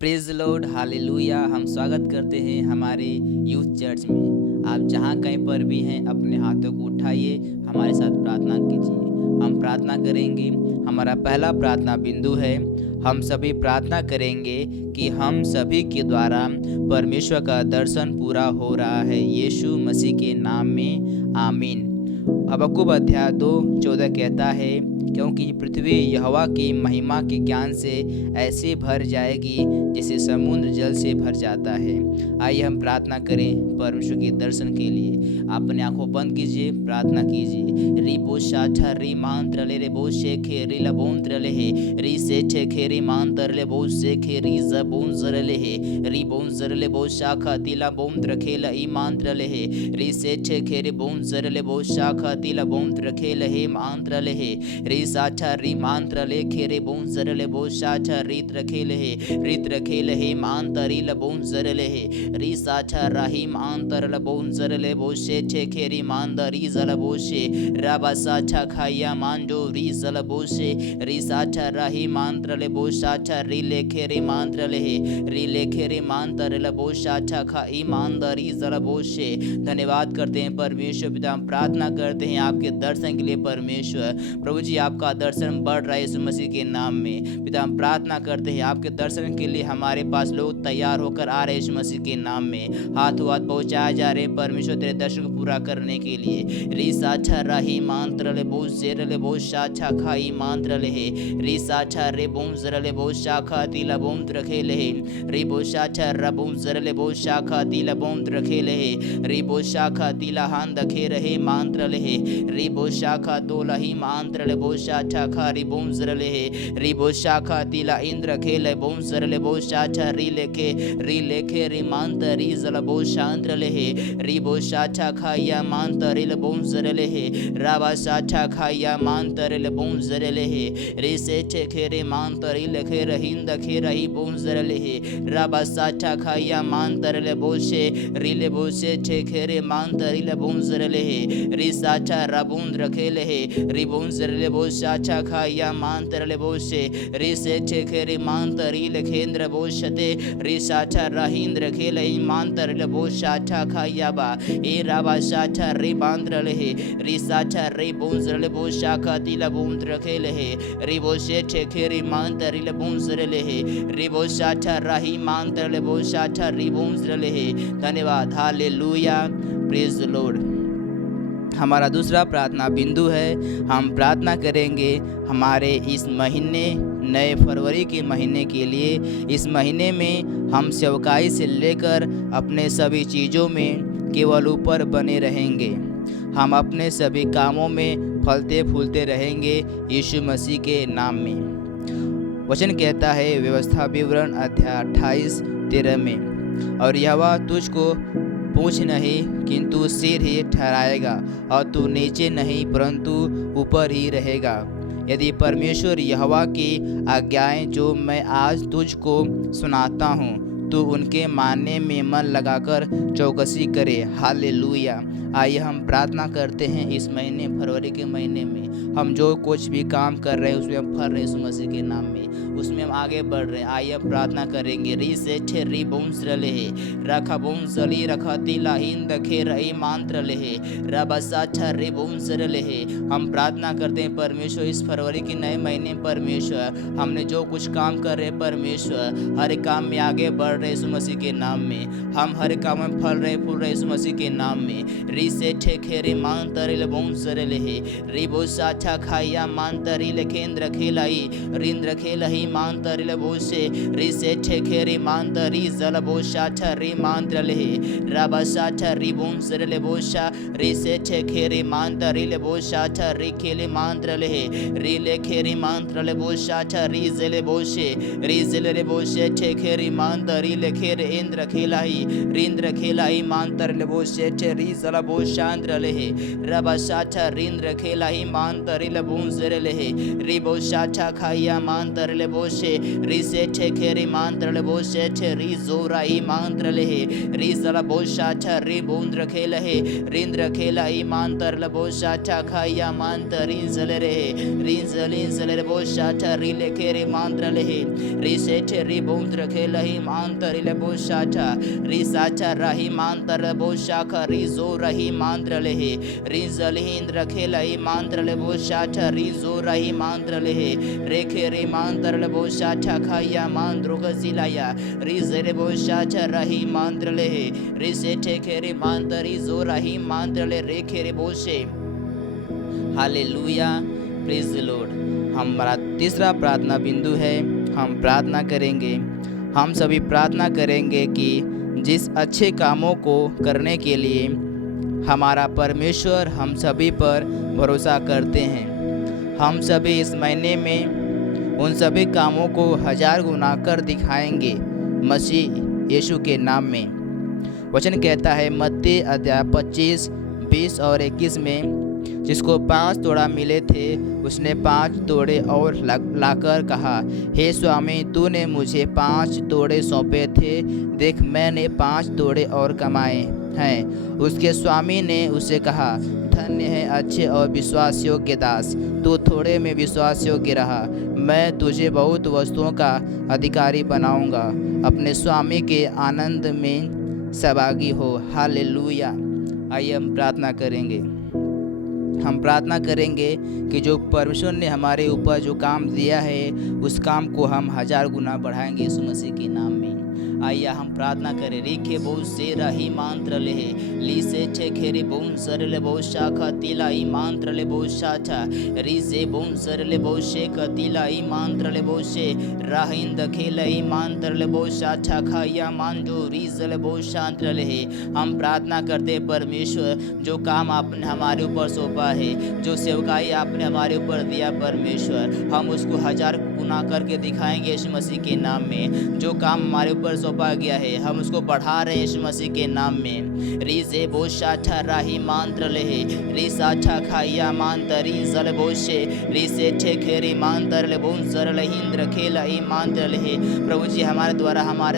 Praise Lord hallelujah. हम स्वागत करते हैं हमारे यूथ चर्च में। आप जहाँ कहीं पर भी हैं अपने हाथों को उठाइए, हमारे साथ प्रार्थना कीजिए। हम प्रार्थना करेंगे। हमारा पहला प्रार्थना बिंदु है, हम सभी प्रार्थना करेंगे कि हम सभी के द्वारा परमेश्वर का दर्शन पूरा हो रहा है, यीशु मसीह के नाम में आमीन। हबक्कुक अध्याय 2:14 कहता है, क्योंकि पृथ्वी यहोवा की महिमा के ज्ञान से ऐसे भर जाएगी जैसे समुद्र जल से भर जाता है। आइए हम प्रार्थना करें परमेश्वर के दर्शन के लिए। आप अपनी आंखों बंद कीजिए, प्रार्थना कीजिए। री बोशा ठा री मांत्र ले रे बोशे खे री लबोंत्र ले हे री से ठे खे री मांत्र ले बोशे खे री जबों जर ले हे री बों जर ले बोशा खा तिला बोंत्र खेला ई मांत्र ले हे री से ठे खे री बों जर ले बोशा खा तिला बोंत्र खेला हे मांत्र ले हे री साठा री मांत्र ले खे रे बों जर ले बोशा ठा रीत रखे ले हे मांतरी ल बों जर ले हे री साठा राही मांतर ल बों जर ले बोशे ठे खे री मांदरी जल बोशे राबा साठा खाया मांडो री जल बोशे री साठा राही मांत्र ले बोशा ठा री लेखे रे मांत्र ले हे री लेखे रे मांतर ल बोशा ठा खाई मांदरी जल बोशे। धन्यवाद करते हैं परमेश्वर पिता, हम प्रार्थना करते हैं आपके दर्शन के लिए। परमेश्वर प्रभु जी, आपका दर्शन बढ़ रहा है यीशु मसीह के नाम में। पिता हम प्रार्थना करते हैं आपके दर्शन के लिए हमारे पास लोग तैयार होकर आ रहे हैं यीशु मसीह के नाम में। हाथों हाथ पहुंचाए जा रहे हैं परमेश्वर तेरे दर्शन को पूरा करने के लिए। री साछा राही मांत्र ले बोझ जेर ले बोझ शाछा खाई मांत्र ले हे री साछा रे बों जर ले बोझ शाखा तिला बों रखे ले हे री बोझ शाछा रबों जर ले बोझ शाखा तिला बों रखे ले हे री बोझ शाखा तिला हान दखे रहे मांत्र ले हे री बोझ शाखा दोलही मांत्र ले बोझ शाछा खा री बों जर ले हे री बोझ शाखा तिला इंद्र खेले बों जर ले बोझ शाछा री लेखे री मांत्र री जल बोझ शांत्र ले हे री बोझ शाछा खाया मांत्र री बों जर ले हे राबा शाछा खाया मांत्र री बों जर ले हे री से ठे खेरे मांत्र री लेखे रहिंद खे रही बों जर ले हे राबा शाछा खाया मांत्र ले बोशे री ले बोशे ठे खेरे मांत्र री ले बों जर ले हे री साछा रबुंद रखे ले हे री बों जर ले बोझ शाछा खाया मांत्र ले बोशे री से ठे खेरे मांत्र री लेखेंद्र बोशते री साछा रहिंद्र खेले मांत्र ले बोझ शाछा खाया बा ए राबा शाछा रे बांद्र ले हे री साछा रे बों जर ले बोझ शाखा तिला बों रखे ले हे री बोशे ठे खेरे मांत्र री ले बों जर ले हे री बोझ शाछा राही मांत्र ले बोझ शाछा री बों जर ले हे। धन्यवाद, हालेलुया, प्रेज द लॉर्ड। हमारा दूसरा प्रार्थना बिंदु है, हम प्रार्थना करेंगे हमारे इस महीने नए फरवरी के महीने के लिए। इस महीने में हम सेवकाई से लेकर अपने सभी चीज़ों में केवल ऊपर बने रहेंगे। हम अपने सभी कामों में फलते फूलते रहेंगे यीशु मसीह के नाम में। वचन कहता है व्यवस्था विवरण अध्याय 28:13 में, और यहोवा तुझको पूँछ नहीं किंतु सिर ही ठहराएगा, और तू नीचे नहीं परंतु ऊपर ही रहेगा। यदि परमेश्वर यहोवा की आज्ञाएं जो मैं आज तुझको सुनाता हूँ, तो उनके मानने में मन लगाकर चौकसी करे। हालेलुया। आइए हम प्रार्थना करते हैं इस महीने फरवरी के महीने में हम जो कुछ भी काम कर रहे हैं उसमें हम फल रहे हैं यीशु मसीह के नाम में, उसमें हम आगे बढ़ रहे हैं। आइए हम प्रार्थना करेंगे। री से ठे री बोंस रले हे रखा बोंस जली रखा तिला हिंद खे रही मांत्र ले हे रबसा ठा रे बोंस रले हे। हम प्रार्थना करते हैं परमेश्वर इस फरवरी के नए महीने में परमेश्वर हमने जो कुछ काम कर रहे हैं परमेश्वर हर काम में आगे बढ़ रहे यीशु मसीह के नाम में। हम हर काम में फल रहे फूल रहे यीशु मसीह के नाम में। री से ठे खेरे मांतर ले बोंस रले हे री बोसा ठा खाया मांतरी ले केंद्र खेलाई रिंद्र खेलही मांतर ले बोसे री से ठे खेरे मांतरी जल बोशा ठा री मांत्र ले रबसा ठा री बोंस रले बोशा री से ठे खेरे मांतरी ले बोशा ठा री खेले मांत्र ले री ले खेरे मांत्र ले बोशा ठा री जले बोशे री जले ले बोशे ठे खेरे मांतरी रीले खेर इंद्र खेला ही रिंद्र खेला ही मांतर ले बो शेठे री जला बो शांद्र ले रबा शाठा रिंद्र खेला ही मांतर ले बूंजर ले री बो शाठा खाया मांतर ले बो शे री सेठे खेरी मांतर ले बो शेठे री जोरा ही मांत्र ले री जला बो शाठा री बूंद्र खेला है रिंद्र खेला ही मांतर ले बो शाठा खाया मांतर री जले रे री जलिन जले बो शाठा री ले खेरी मांत्र ले री सेठे री बूंद्र खेला ही मांतर ले बो शाठा री साठा रही मांतर बो शाखा री जो रही मांत्र ले री जलिंद्र खेला ही मांत्र ले बो शाठा री जो रही मांत्र ले रे खेरी मांतर ले बो शाठा खाया मांद्रो गजिलाया री जले बो शाठा रही मांत्र ले री सेठे खेरी मांतर री जो रही मांत्र ले रे खेरी बो शे। Hallelujah, praise the Lord. हमारा तीसरा प्रार्थना बिंदु है, हम प्रार्थना करेंगे, हम सभी प्रार्थना करेंगे कि जिस अच्छे कामों को करने के लिए हमारा परमेश्वर हम सभी पर भरोसा करते हैं, हम सभी इस महीने में उन सभी कामों को 1000 गुना कर दिखाएंगे मसीह यीशु के नाम में। वचन कहता है मत्ती अध्याय 25, 20 और 21 में, जिसको 5 तोड़ा मिले थे उसने 5 तोड़े और लाकर कहा, हे स्वामी, तूने मुझे 5 तोड़े सौंपे थे, देख मैंने 5 तोड़े और कमाए हैं। उसके स्वामी ने उसे कहा, धन्य है अच्छे और विश्वास योग्य दास, तू थोड़े में विश्वास योग्य रहा, मैं तुझे बहुत वस्तुओं का अधिकारी बनाऊंगा, अपने स्वामी के आनंद में सहभागी हो। हालेलुया। आइए हम प्रार्थना करेंगे। हम प्रार्थना करेंगे कि जो परमेश्वर ने हमारे ऊपर जो काम दिया है उस काम को हम 1000 गुना बढ़ाएंगे यीशु मसीह के नाम में। आइए हम प्रार्थना करें। रिखे बहु से रही मांत्र ले ली से छे खेरी बहु सर ले बहु शाखा तिला ही मांत्र ले बहु शाठा री से बहु सर ले बहु शेख तिला ही मांत्र ले बहु शे राहिंद खेल ही मांत्र ले बहु शाठा खाया मांजो रीज ले बहु शांत्र ले। हम प्रार्थना करते परमेश्वर, जो काम आपने हमारे ऊपर सौंपा है, जो सेवकाई आपने हमारे ऊपर दिया परमेश्वर, हम उसको 1000 गुना करके दिखाएंगे यीशु मसीह के नाम में। जो काम हमारे ऊपर सौंपा गया है हम उसको बढ़ा रहे हैं यीशु मसीह के नाम में। रीजे बोशाठा राही मांत्र ले री साठा खाया मांतर री जल बोशे री से ठे खेरी मांतर ले बोन सरल हिंद्र खेला ही मांत्र ले। प्रभु जी हमारे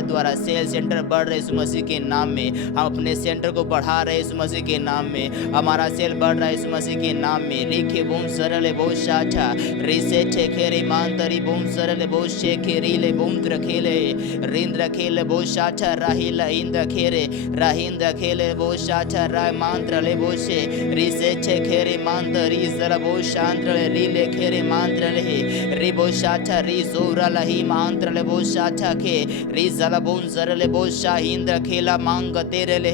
द्वारा सेल सेंटर बढ़ रहे यीशु मसीह के नाम में। हम अपने सेंटर को बढ़ा रहे यीशु मसीह के नाम में। हमारा सेल बढ़ रहा है यीशु मसीह के नाम में। रिखे बोन सरल बोशाठा री से ठे खेरी मांतरी बोन सरल बोशे खेरी ले बोंद्र खेले रिंद्र खेले बोशाठा राहिला इंद्र खेरे राहिंद्र खेले बोशाठा राय मांत्र ले बोशे री से छे खेरी मांत्र री जल बोशांत्र ले री ले खेरे मांत्र ले री बोशाठा री जोरा लही मांत्र ले बोशाठा के री जल बोन जर ले बोशा इंद्र खेला मांग तेरे ले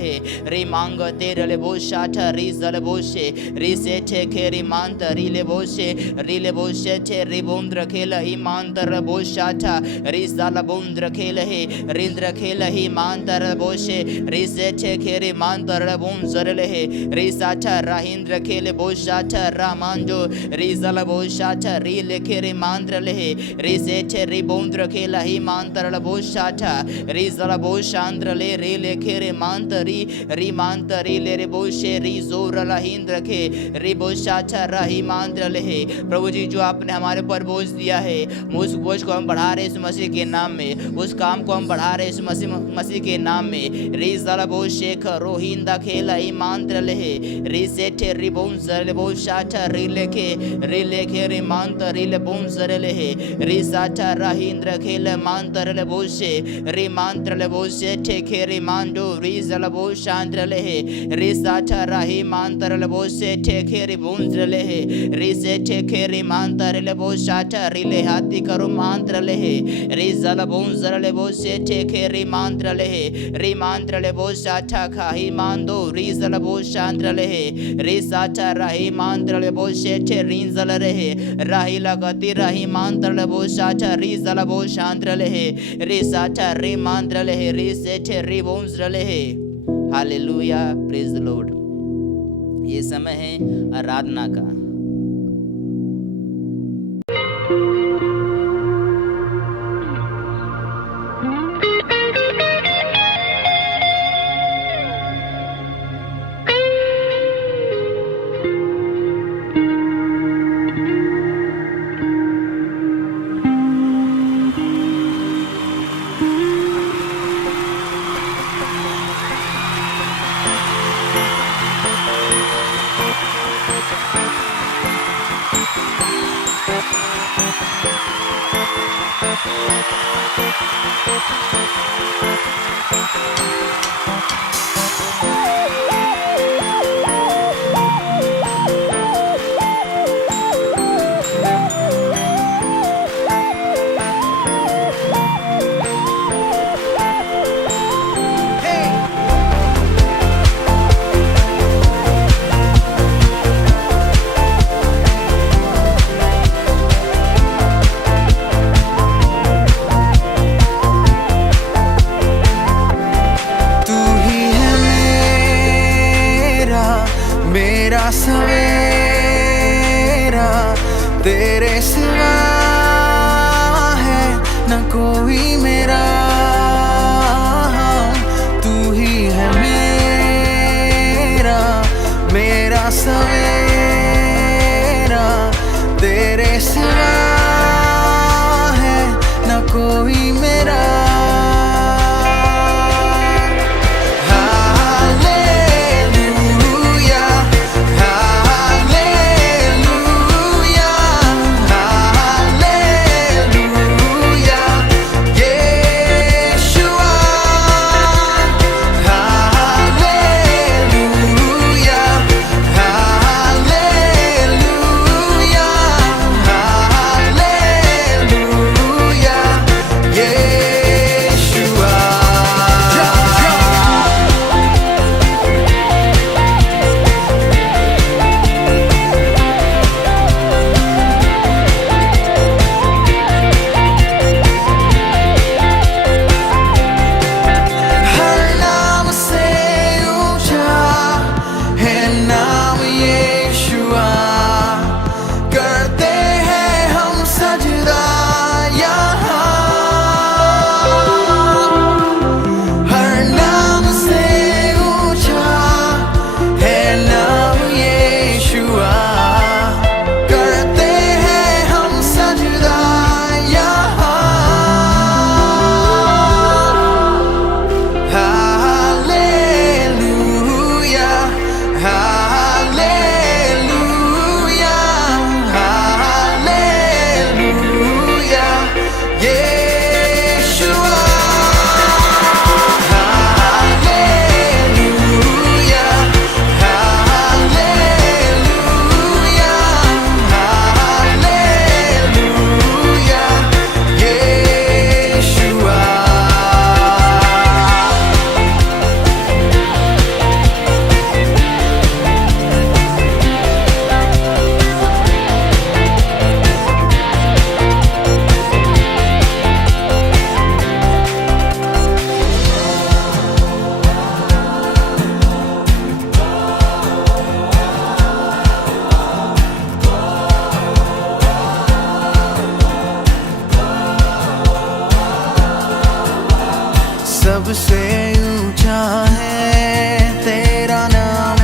री मांग तेरे ले बोशाठा री जल बोशे री से छे खेरी मांत्र री ले बोशे छे री बोंद्र खेला ही मांत्र बोशाठा री जल बोंद्र खेल हे रिंद्र खेल ही मांतर बोशे री से छे खेरी मांतर बोन जरले हे री साठा राहिंद्र खेले बोशाठा रामांजो री जल बोशाठा री ले खेरी मांत्र ले री से छे री बोंद्र खेला ही मांतर बोशाठा री जल बोशांद्र ले री ले खेरे मांतरी री मांतरी ले रे बोशे री जोर लहिंद्र खे री बोशाठा राही मांत्र ले। प्रभु जी, जो आपने हमारे ऊपर बोझ दिया है उस बोझ को हम बढ़ा रहे इस मसीह के नाम में। उस काम को हम बढ़ा रहे इस मसीह के नाम में। री जल बो शेख रोहिंदा खेला ही मांत्र ले री सेठे री बोन जर बो शाठा री लेखे री मांतर री ले बोन जर ले री साठा राहिंद्र खेल मांतर ले बोशे री मांत्र ले बोशे ठे खेरी मांडो री जल बो शांत्र ले री साठा राही मांतर ले बोशे ठे खेरी बोन जर ले री से ठे खेरी मांतर ले बो शाठा री ले हाथी करो मांत्र ले री जल बोन जर ले बोशे ठे खेरी मांत्र ले री मांत्र ले बो शाठा खाही मांदो री जल बो शांत्र ले री साठा राही मांत्र ले बो शेठे री जल रे राही लगती राही मांत्र ले बो शाठा री जल बो शांत्र ले री साठा री मांत्र ले री सेठे री बोंज्र ले। Hallelujah, praise the Lord. ये समय है आराधना का। सबसे ऊंचा है तेरा नाम,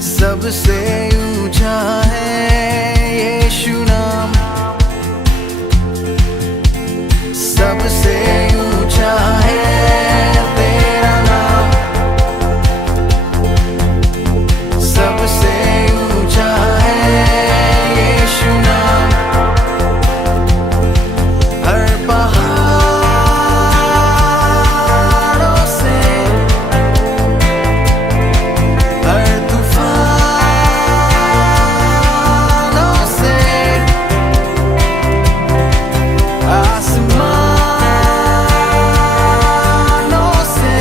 सबसे ऊंचा है यीशु नाम, सबसे ऊंचा है तेरा नाम, सबसे ऊंचा है यीशु नाम। हर पहाड़ों से, हर तूफानों से, आसमानों से,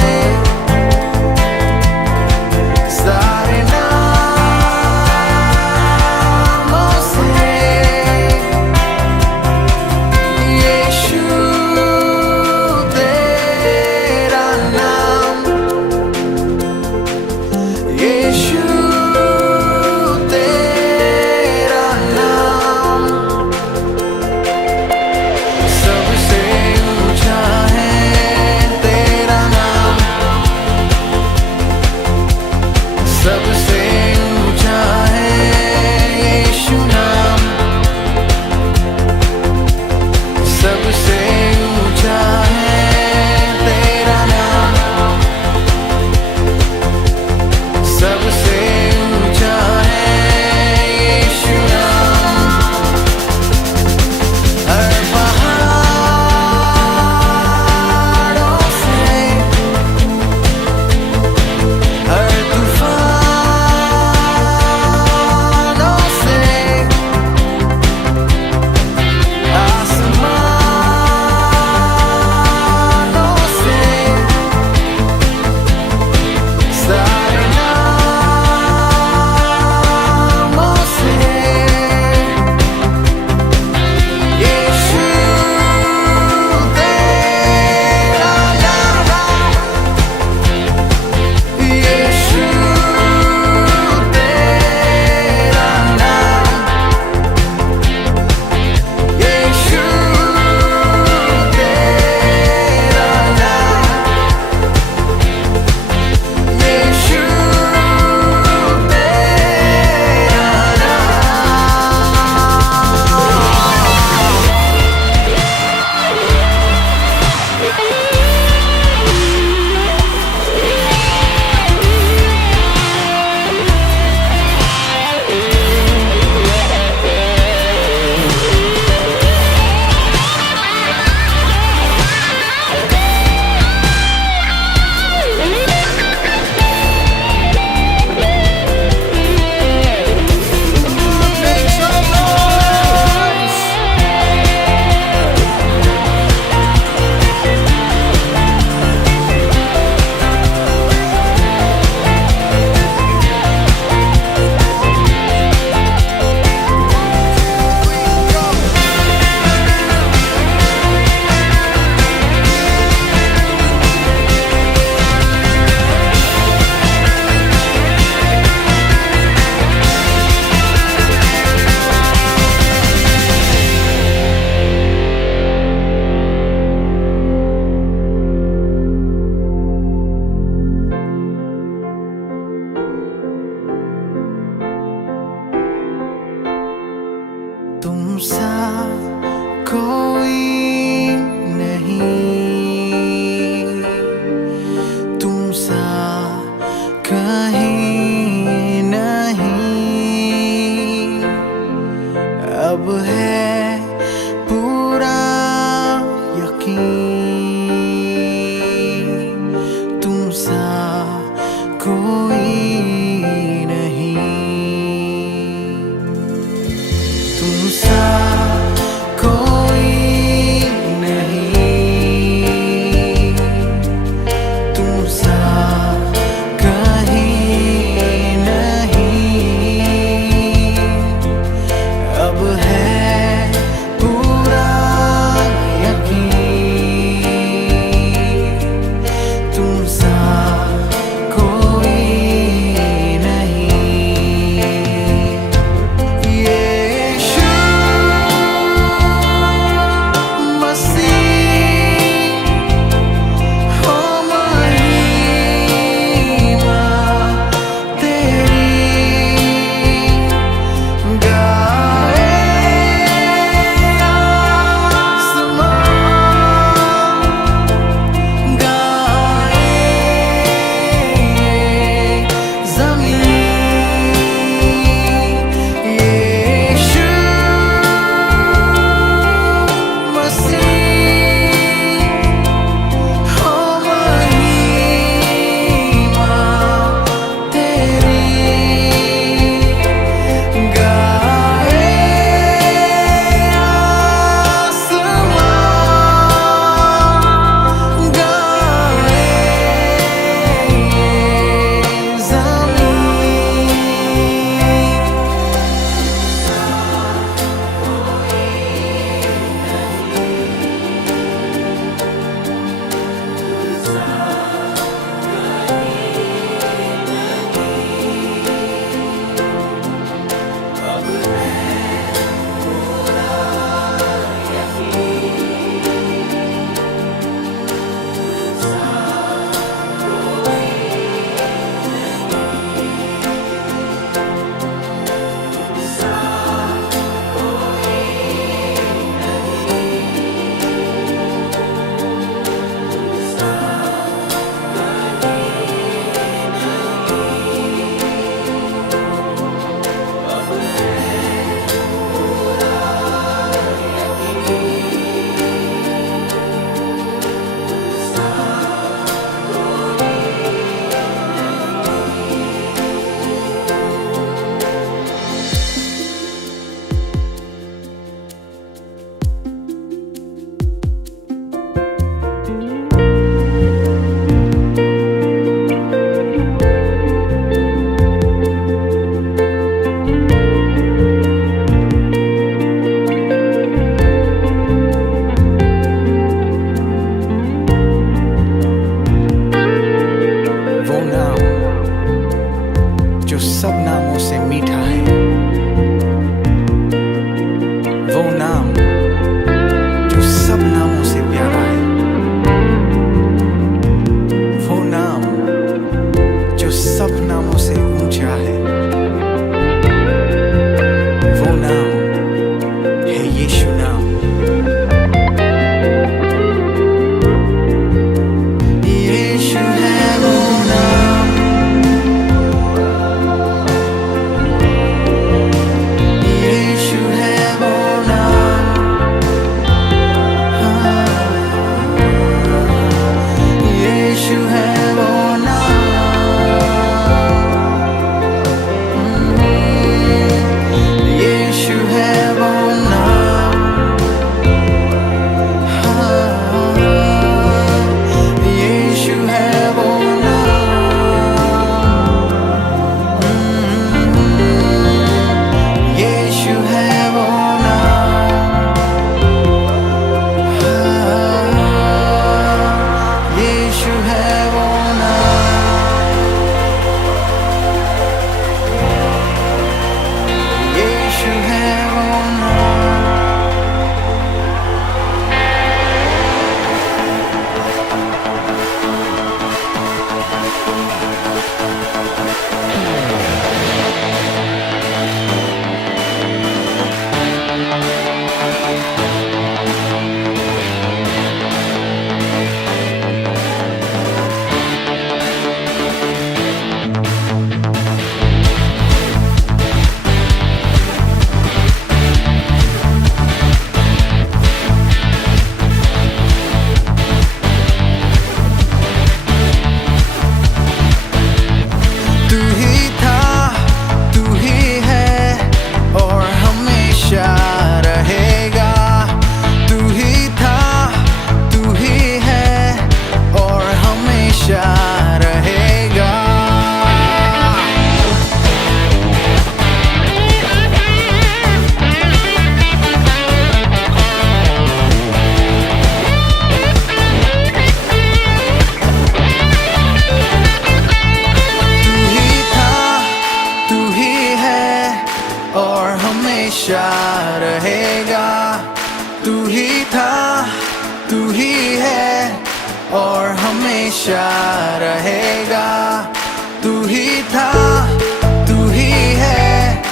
सारे नामों से यीशु तेरा नाम, यीशु तेरा नाम, सबसे ऊंचा है तेरा नाम, सबसे ऊंचा है यीशु नाम, सबसे ऊंचा है तेरा नाम, सबसे ऊंचा है यीशु नाम। हर पहाड़ों से, हर तूफानों से, आसमानों से, सारे नामों से यीशु तेरा नाम, यीशु तेरा नाम, यीशु तेरा नाम, यीशु Make some noise. तुम सा कोई नहीं, तुम सा कहीं नहीं, अब है पूरा यकीन, तुम सा कोई नहीं, तुम सा कोई नहीं, तुम सा कहीं नहीं, अब है पूरा यकीन, हमेशा रहेगा। तू ही था, तू ही है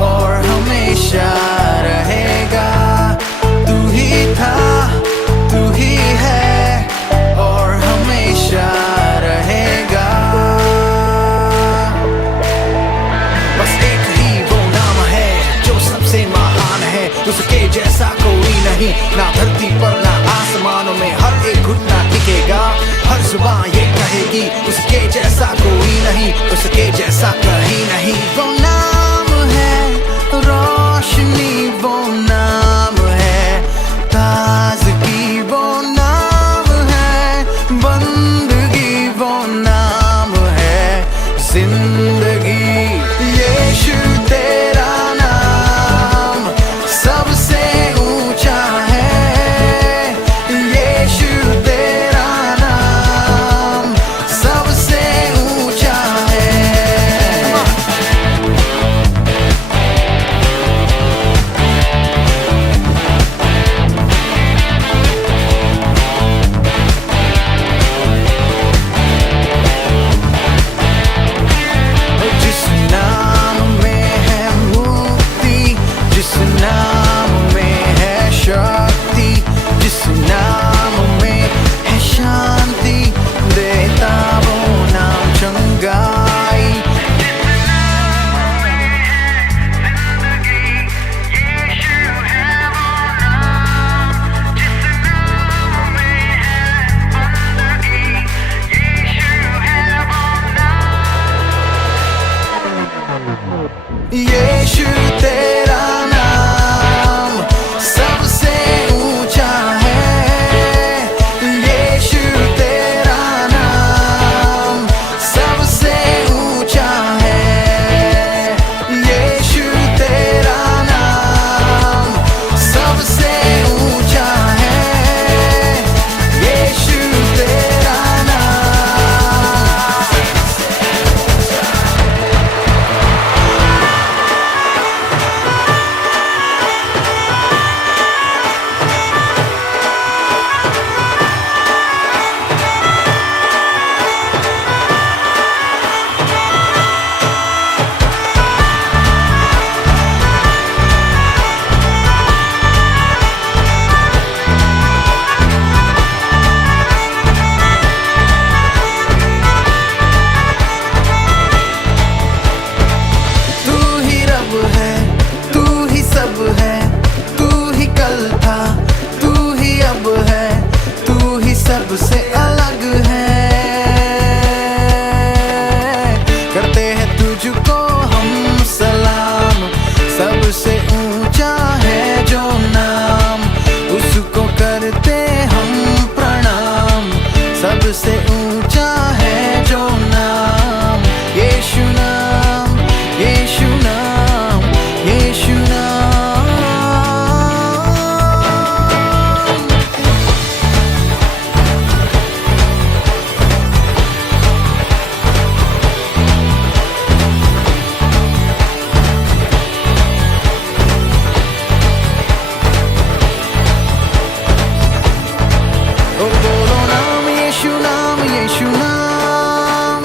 और हमेशा रहेगा। तू ही था, तू ही है और हमेशा रहेगा। बस एक ही वो नाम है जो सबसे महान है, उसके जैसा कोई नहीं, ना धरती पर ना आसमानों में। हर एक घुटना टिकेगा, हर जुबान ये कहेगी उसके जैसा कोई नहीं, उसके जैसा कहीं नहीं। वो नाम है रोशनी, वो नाम है ताज़गी, वो नाम है बंदगी, वो नाम है जिंदगी। यीशु तेरा नाम सबसे ऊंचा है। यीशु तेरा नाम सबसे ऊंचा है। जिस नाम में है मुक्ति, जिस नाम में है शक्ति, जिस नाम में है शांति, देता वो नाम चंगाई। यीशु तेरा नाम सबसे ऊंचा है। यीशु तेरा नाम सबसे ऊंचा है। यीशु तेरा नाम सबसे ऊंचा है। यीशु तेरा नाम। तू ही रब है, तू ही सब है, तू ही कल था, तू ही अब है, तू ही सबसे अलग है। करते हैं तुझको हम सलाम, सबसे ऊंचा है जो नाम, उसको करते हम प्रणाम। सबसे ऊंचा है जो नाम, यीशु नाम, यीशु नाम, यीशु नाम। ओ बोलो नाम यीशु नाम, यीशु नाम।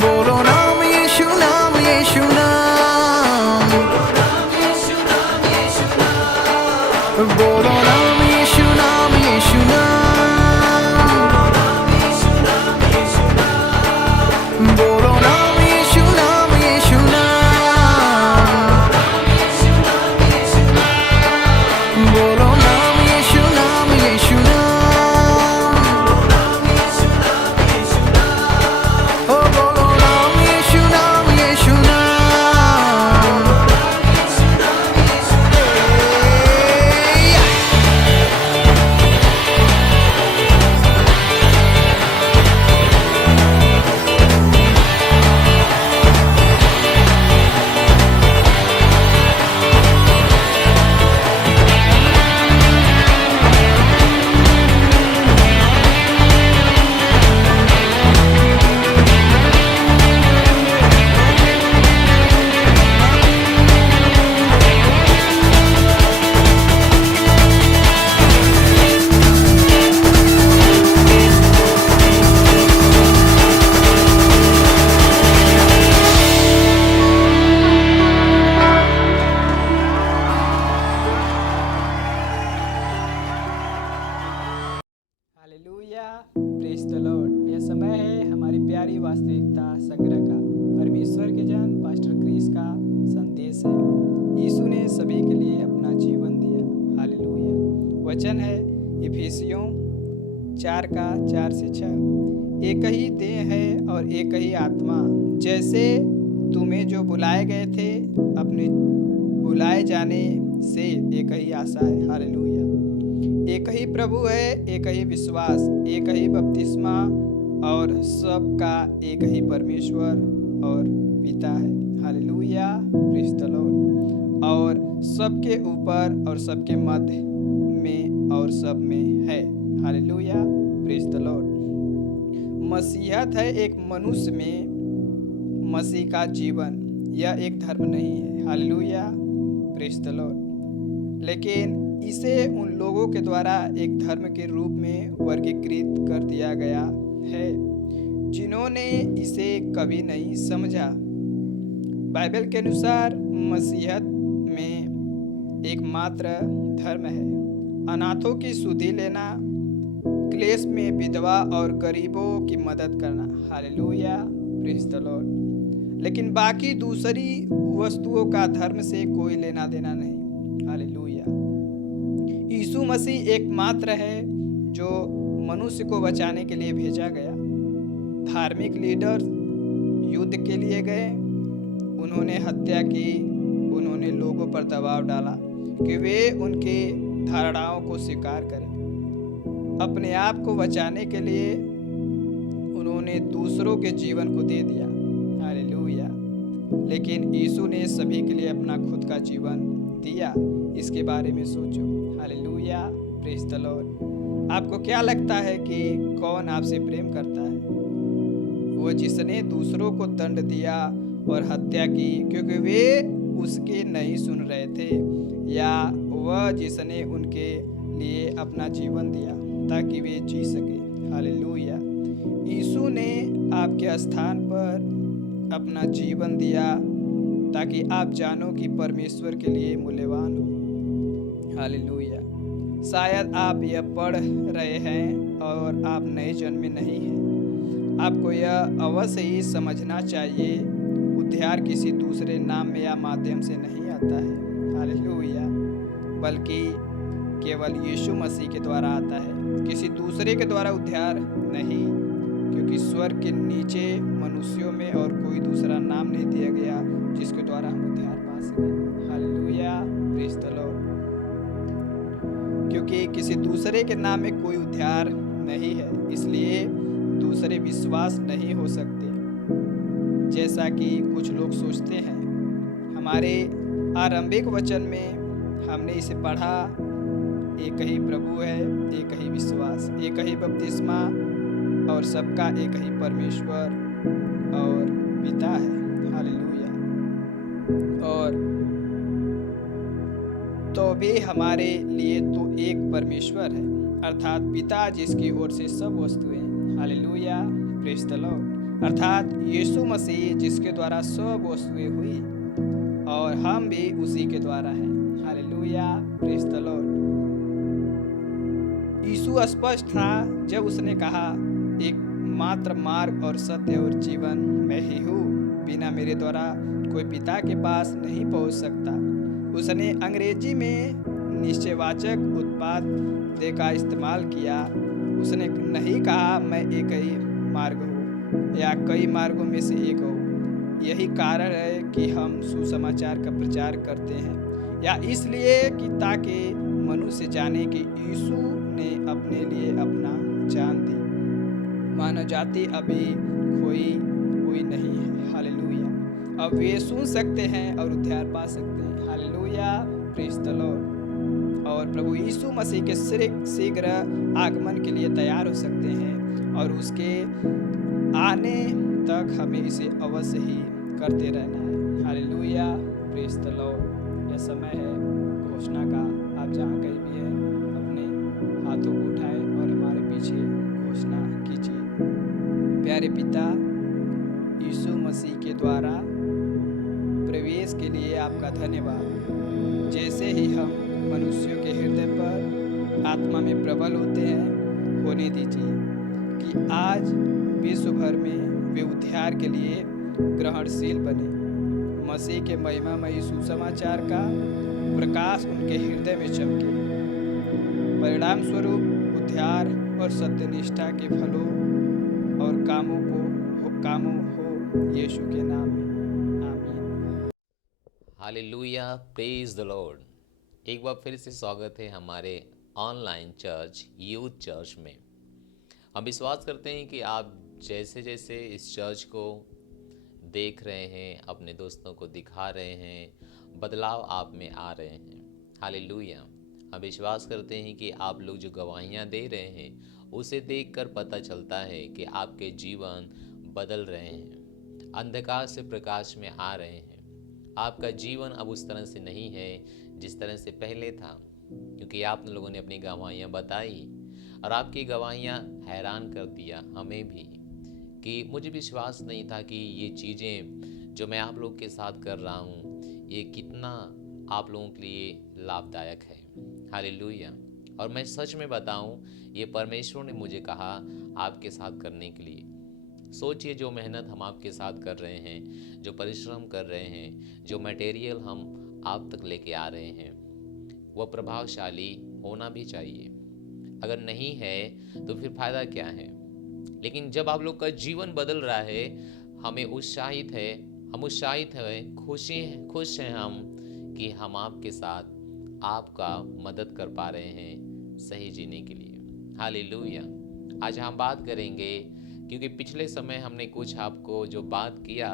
बोलो नाम यीशु नाम, यीशु नाम। बोलो नाम यीशु नाम, यीशु नाम। बोलो नाम यीशु नाम, यीशु नाम। बोलो नाम यीशु नाम, यीशु नाम। ओ बोलो नाम यीशु नाम, यीशु नाम। Praise the Lord. यह समय है हमारी प्यारी वास्तविकता संग्रह का। परमेश्वर के जन पास्टर क्रिस का संदेश है। यीशु ने सभी के लिए अपना जीवन दिया। हालेलुया। वचन है इफिसियों 4:4-6। एक ही देह है और एक ही आत्मा, जैसे तुम्हें जो बुलाए गए थे अपने बुलाए जाने से एक ही आशा है। हालेलुया। एक ही प्रभु है, एक ही विश्वास, एक ही बपतिस्मा और सबका एक ही परमेश्वर और पिता है। हालेलुया। Praise the Lord. और सबके ऊपर और सबके मध्य में और सब में है। हालेलुया। Praise the lord. मसीहत है एक मनुष्य में मसीह का जीवन। यह एक धर्म नहीं है। हालेलुया। Praise the Lord. लेकिन इसे उन लोगों के द्वारा एक धर्म के रूप में वर्गीकृत कर दिया गया है जिन्होंने इसे कभी नहीं समझा। बाइबल के अनुसार मसीहत में एकमात्र धर्म है अनाथों की सुधि लेना, क्लेश में विधवा और गरीबों की मदद करना। हालेलुया। Praise the Lord. लेकिन बाकी दूसरी वस्तुओं का धर्म से कोई लेना देना नहीं। हालेलुया। यीशु मसीह एकमात्र है जो मनुष्य को बचाने के लिए भेजा गया। धार्मिक लीडर युद्ध के लिए गए, उन्होंने हत्या की, उन्होंने लोगों पर दबाव डाला कि वे उनके धारणाओं को स्वीकार करें। अपने आप को बचाने के लिए उन्होंने दूसरों के जीवन को दे दिया। हालेलुया। लेकिन यीशु ने सभी के लिए अपना खुद का जीवन दिया। इसके बारे में सोचो। हालेलुया। Praise the Lord. आपको क्या लगता है कि कौन आपसे प्रेम करता है? वो जिसने दूसरों को दंड दिया और हत्या की क्योंकि वे उसके नहीं सुन रहे थे, या वह जिसने उनके लिए अपना जीवन दिया ताकि वे जी सके? हालेलुया। यीशु ने आपके स्थान पर अपना जीवन दिया ताकि आप जानो कि परमेश्वर के लिए मूल्यवान हो। हालेलुया। शायद आप यह पढ़ रहे हैं और आप नए जन्म में नहीं हैं। आपको यह अवश्य ही समझना चाहिए, उद्धार किसी दूसरे नाम में या माध्यम से नहीं आता है। हालेलुया। बल्कि केवल यीशु मसीह के द्वारा आता है, किसी दूसरे के द्वारा उद्धार नहीं, क्योंकि स्वर्ग के नीचे मनुष्यों में और कोई दूसरा नाम नहीं दिया गया जिसके द्वारा हम उद्धार पा सकें। हालेलुया। Praise the Lord. क्योंकि किसी दूसरे के नाम में कोई उद्धार नहीं है, इसलिए दूसरे विश्वास नहीं हो सकते जैसा कि कुछ लोग सोचते हैं। हमारे आरंभिक वचन में हमने इसे पढ़ा, एक ही प्रभु है, एक ही विश्वास, एक ही बपतिस्मा और सबका एक ही परमेश्वर और पिता है। हालेलुया। और तो भी हमारे लिए तो एक परमेश्वर है, अर्थात पिता जिसकी ओर से सब वस्तुएं। हालेलुया। Praise the Lord. अर्थात यीशु मसीह जिसके द्वारा सब वस्तुएं हुई और हम भी उसी के द्वारा हैं। Hallelujah. Praise the lord. Yeshu स्पष्ट था जब उसने कहा, एक मात्र मार्ग और सत्य और जीवन मैं ही हूँ, बिना मेरे द्वारा कोई पिता के पास नहीं पहुँच सकता। उसने अंग्रेजी में निश्चयवाचक उत्पाद दे का इस्तेमाल किया। उसने नहीं कहा मैं एक ही मार्ग हूँ या कई मार्गों में से एक हूँ। यही कारण है कि हम सुसमाचार का प्रचार करते हैं, या इसलिए कि ताकि मनुष्य जाने कि यीशु ने अपने लिए अपना जान दी। मानव जाति अभी खोई हुई नहीं है। हालेलुया। अब वे सुन सकते हैं और उद्धार पा सकते हैं। हालेलुया। Praise the Lord. और प्रभु यीशु मसीह के शीघ्र आगमन के लिए तैयार हो सकते हैं और उसके आने तक हमें इसे अवश्य ही करते रहना है। हालेलुया। Praise the Lord. यह समय है घोषणा का। आप जहाँ कहीं भी हैं अपने हाथों को उठाएं और हमारे पीछे घोषणा कीजिए। प्यारे पिता, यीशु मसीह के द्वारा प्रवेश के लिए आपका धन्यवाद। जैसे ही हम मनुष्यों के हृदय पर आत्मा में प्रबल होते हैं, होने दीजिए। कि आज विश्व भर में वे उद्धार के लिए ग्रहणशील बने। मसीह के महिमामयी सुसमाचार का प्रकाश उनके हृदय में चमके। परिणाम स्वरूप उद्धार और सत्यनिष्ठा के फलों और कामों हो यीशु के नाम में आमीन। Hallelujah, praise the Lord. एक बार फिर से स्वागत है हमारे ऑनलाइन चर्च यूथ चर्च में। हम विश्वास करते हैं कि आप जैसे जैसे इस चर्च को देख रहे हैं, अपने दोस्तों को दिखा रहे हैं, बदलाव आप में आ रहे हैं। हालेलुया। हम विश्वास करते हैं कि आप लोग जो गवाहियाँ दे रहे हैं उसे देखकर पता चलता है कि आपके जीवन बदल रहे हैं, अंधकार से प्रकाश में आ रहे हैं। आपका जीवन अब उस तरह से नहीं है जिस तरह से पहले था, क्योंकि आप लोगों ने अपनी गवाहियाँ बताई और आपकी गवाहियाँ हैरान कर दिया हमें भी, कि मुझे विश्वास नहीं था कि ये चीज़ें जो मैं आप लोग के साथ कर रहा हूँ ये कितना आप लोगों के लिए लाभदायक है। हालेलुया। और मैं सच में बताऊँ, ये परमेश्वर ने मुझे कहा आपके साथ करने के लिए। सोचिए, जो मेहनत हम आपके साथ कर रहे हैं, जो परिश्रम कर रहे हैं, जो मटेरियल हम आप तक लेके आ रहे हैं, वह प्रभावशाली होना भी चाहिए। अगर नहीं है तो फिर फायदा क्या है। लेकिन जब आप लोग का जीवन बदल रहा है, हमें उत्साहित है, हम उत्साहित हैं, खुश हैं हम कि हम आपके साथ आपका मदद कर पा रहे हैं सही जीने के लिए। हालेलुया। आज हम बात करेंगे, क्योंकि पिछले समय हमने कुछ आपको जो बात किया,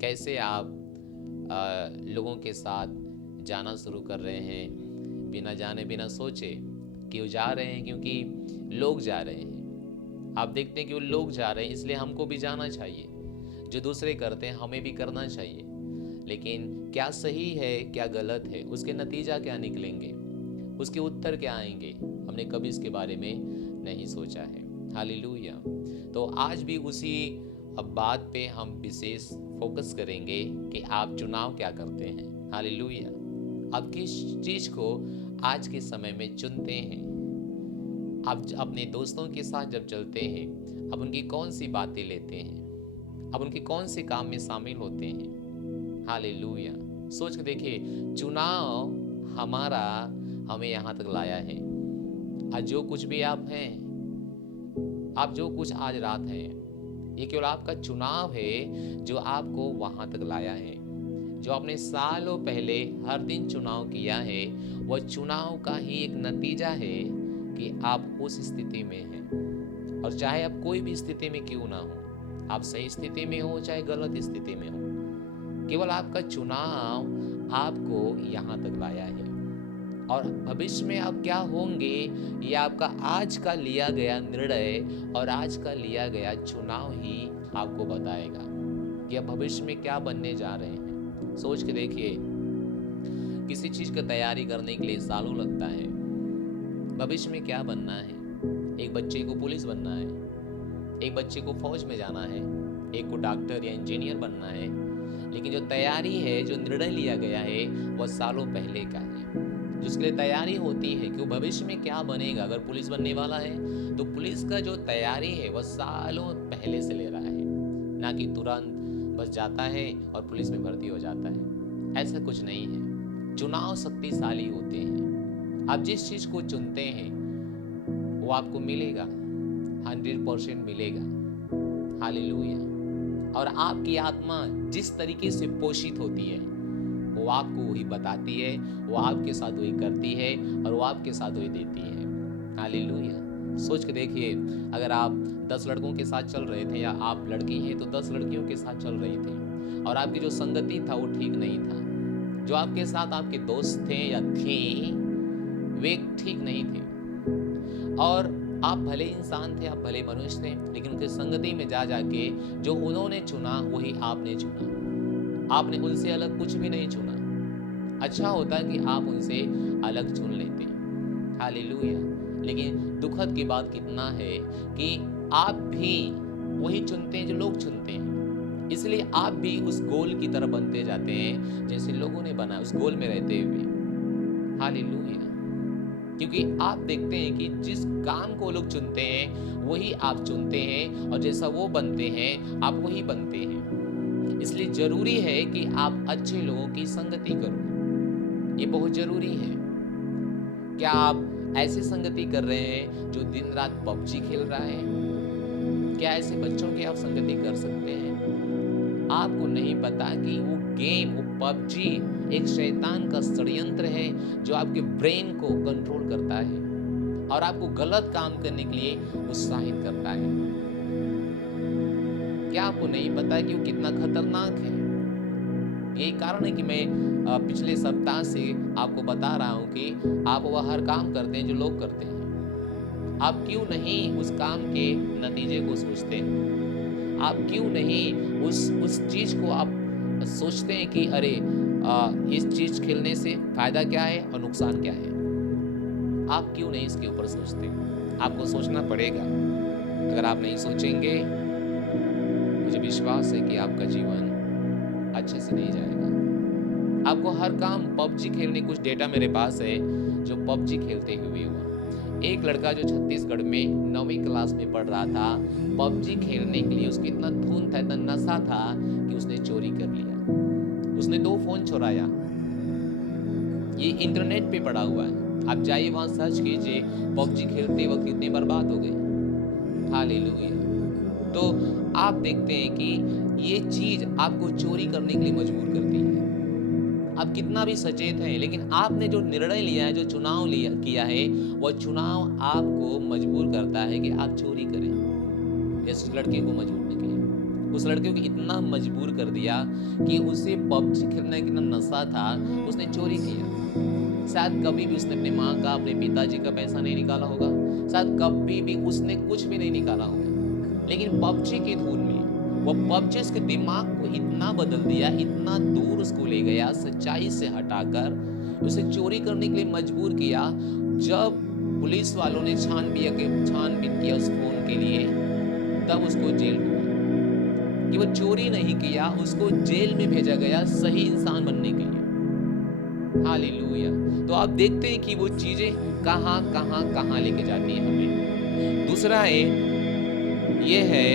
कैसे आप लोगों के साथ जाना शुरू कर रहे हैं, बिना जाने बिना सोचे। क्यों जा रहे हैं? क्योंकि लोग जा रहे हैं। आप देखते हैं कि वो लोग जा रहे हैं, इसलिए हमको भी जाना चाहिए। जो दूसरे करते हैं हमें भी करना चाहिए। लेकिन क्या सही है, क्या गलत है, उसके नतीजा क्या निकलेंगे, उसके उत्तर क्या आएंगे, हमने कभी इसके बारे में नहीं सोचा है। हालेलुया। तो आज भी उसी बात पे हम विशेष फोकस करेंगे कि आप चुनाव क्या करते हैं। हालेलुया। आप किस चीज़ को आज के समय में चुनते हैं। आप अपने दोस्तों के साथ जब चलते हैं, अब उनकी कौन सी बातें लेते हैं, अब उनके कौन से काम में शामिल होते हैं। हालेलुया। सोच के देखिए, चुनाव हमारा हमें यहाँ तक लाया है। आज जो कुछ भी आप हैं, आप जो कुछ आज रात हैं, ये केवल आपका चुनाव है जो आपको वहाँ तक लाया है। जो आपने सालों पहले हर दिन चुनाव किया है, वह चुनाव का ही एक नतीजा है कि आप उस स्थिति में हैं। और चाहे आप कोई भी स्थिति में क्यों ना हो, आप सही स्थिति में हो चाहे गलत स्थिति में हो, केवल आपका चुनाव आपको यहाँ तक लाया है। और भविष्य में आप क्या होंगे, ये आपका आज का लिया गया निर्णय और आज का लिया गया चुनाव ही आपको बताएगा कि आप भविष्य में क्या बनने जा रहे हैं। सोच के देखिए, किसी चीज की तैयारी करने के लिए सालों लगता है। भविष्य में क्या बनना है? एक बच्चे को पुलिस बनना है, एक बच्चे को फौज में जाना है, एक को डॉक्टर या इंजीनियर बनना है। लेकिन जो तैयारी है, जो निर्णय लिया गया है, वह सालों पहले का है। जिसके लिए तैयारी होती है कि वो भविष्य में क्या बनेगा। अगर पुलिस बनने वाला है तो पुलिस का जो तैयारी है वह सालों पहले से ले रहा है, ना कि तुरंत बस जाता है और पुलिस में भर्ती हो जाता है। ऐसा कुछ नहीं है। चुनाव शक्तिशाली होते हैं। आप जिस चीज को चुनते हैं वो आपको मिलेगा, 100% मिलेगा। हालेलुया। और आपकी आत्मा जिस तरीके से पोषित होती है, वो आपको वही बताती है, वो आपके साथ वही करती है और वो आपके साथ वही देती है। हालेलुया। सोच के देखिए, अगर आप 10 लड़कों के साथ चल रहे थे, या आप लड़की हैं तो 10 लड़कियों के साथ चल रही थी, और आपकी जो संगति था वो ठीक नहीं था, जो आपके साथ आपके दोस्त थे या थी वे ठीक नहीं थे, और आप भले इंसान थे, आप भले मनुष्य थे, लेकिन उनके संगति में जा जाके जो उन्होंने चुना वही आपने चुना। आपने उनसे अलग कुछ भी नहीं चुना। अच्छा होता कि आप उनसे अलग चुन लेते। हालेलुया। लेकिन दुखद की बात कितना है कि आप भी वही चुनते हैं जो लोग चुनते हैं। इसलिए आप भी उस गोल की तरफ बनते जाते हैं जैसे लोगों ने बनाया, उस गोल में रहते हुए। हालेलुया। क्योंकि आप देखते हैं कि जिस काम को लोग चुनते हैं वही आप चुनते हैं, और जैसा वो बनते हैं आप वही बनते हैं। इसलिए जरूरी है कि आप अच्छे लोगों की संगति करो, ये बहुत जरूरी है। क्या आप ऐसी संगति कर रहे हैं जो दिन रात पबजी खेल रहा है? क्या ऐसे बच्चों की आप संगति कर सकते हैं? आपको नहीं पता कि वो गेम, वो पबजी एक शैतान का षड्यंत्र है जो आपके ब्रेन को कंट्रोल करता है और आपको गलत काम करने के लिए उत्साहित करता है। क्या आपको नहीं पता कि वो कितना खतरनाक है? यही कारण है कि मैं पिछले सप्ताह से आपको बता रहा हूं कि आप वह हर काम करते हैं जो लोग करते हैं। आप क्यों नहीं उस काम के नतीजे को सोचते हैं? आप क्यों नहीं उस चीज को आप सोचते हैं कि अरे इस चीज खेलने से फायदा क्या है और नुकसान क्या है? आप क्यों नहीं इसके ऊपर सोचते? आपको सोचना पड़ेगा। अगर आप नहीं सोचेंगे, मुझे विश्वास है कि आपका जीवन अच्छे से नहीं जाएगा। आपको हर काम पबजी खेलने, कुछ डेटा मेरे पास है जो पबजी खेलते हुए हुआ। एक लड़का जो छत्तीसगढ़ में 9वीं क्लास में पढ़ रहा था, पबजी खेलने के लिए उसको इतना धुन था, इतना नशा था कि उसने चोरी कर लिया। उसने 2 फोन चुराया। ये इंटरनेट पे पड़ा हुआ है, आप जाइए वहां सर्च कीजिए, पबजी खेलते वक्त कितने बर्बाद हो गए। हालेलुया। तो आप देखते हैं कि ये चीज आपको चोरी करने के लिए मजबूर करती है। आप कितना भी सचेत हैं, लेकिन आपने जो निर्णय लिया है, जो चुनाव किया है, वह चुनाव आपको मजबूर करता है कि आप चोरी करें। इस लड़के को मजबूर नहीं किया, उस लड़के को इतना मजबूर कर दिया कि उसे पबजी खेलने का नशा था, उसने चोरी किया। शायद कभी भी उसने अपने माँ का, अपने पिताजी का पैसा नहीं निकाला होगा, शायद कभी भी उसने कुछ भी नहीं निकाला होगा, लेकिन पबजी की धुन में वो पबजी उसके दिमाग को इतना बदल दिया, इतना दूर उसको ले गया, सच्चाई से हटाकर उसे चोरी करने के लिए मजबूर किया। जब पुलिस वालों ने छानबीन किया उस फोन के लिए, तब उसको जेल हुआ। कि वो चोरी नहीं किया, उसको जेल में भेजा गया सही इंसान बनने के लिए। हालेलुया। तो आप देखते हैं कि वो चीजें कहां लेके जाती हैं हमें। दूसरा ये है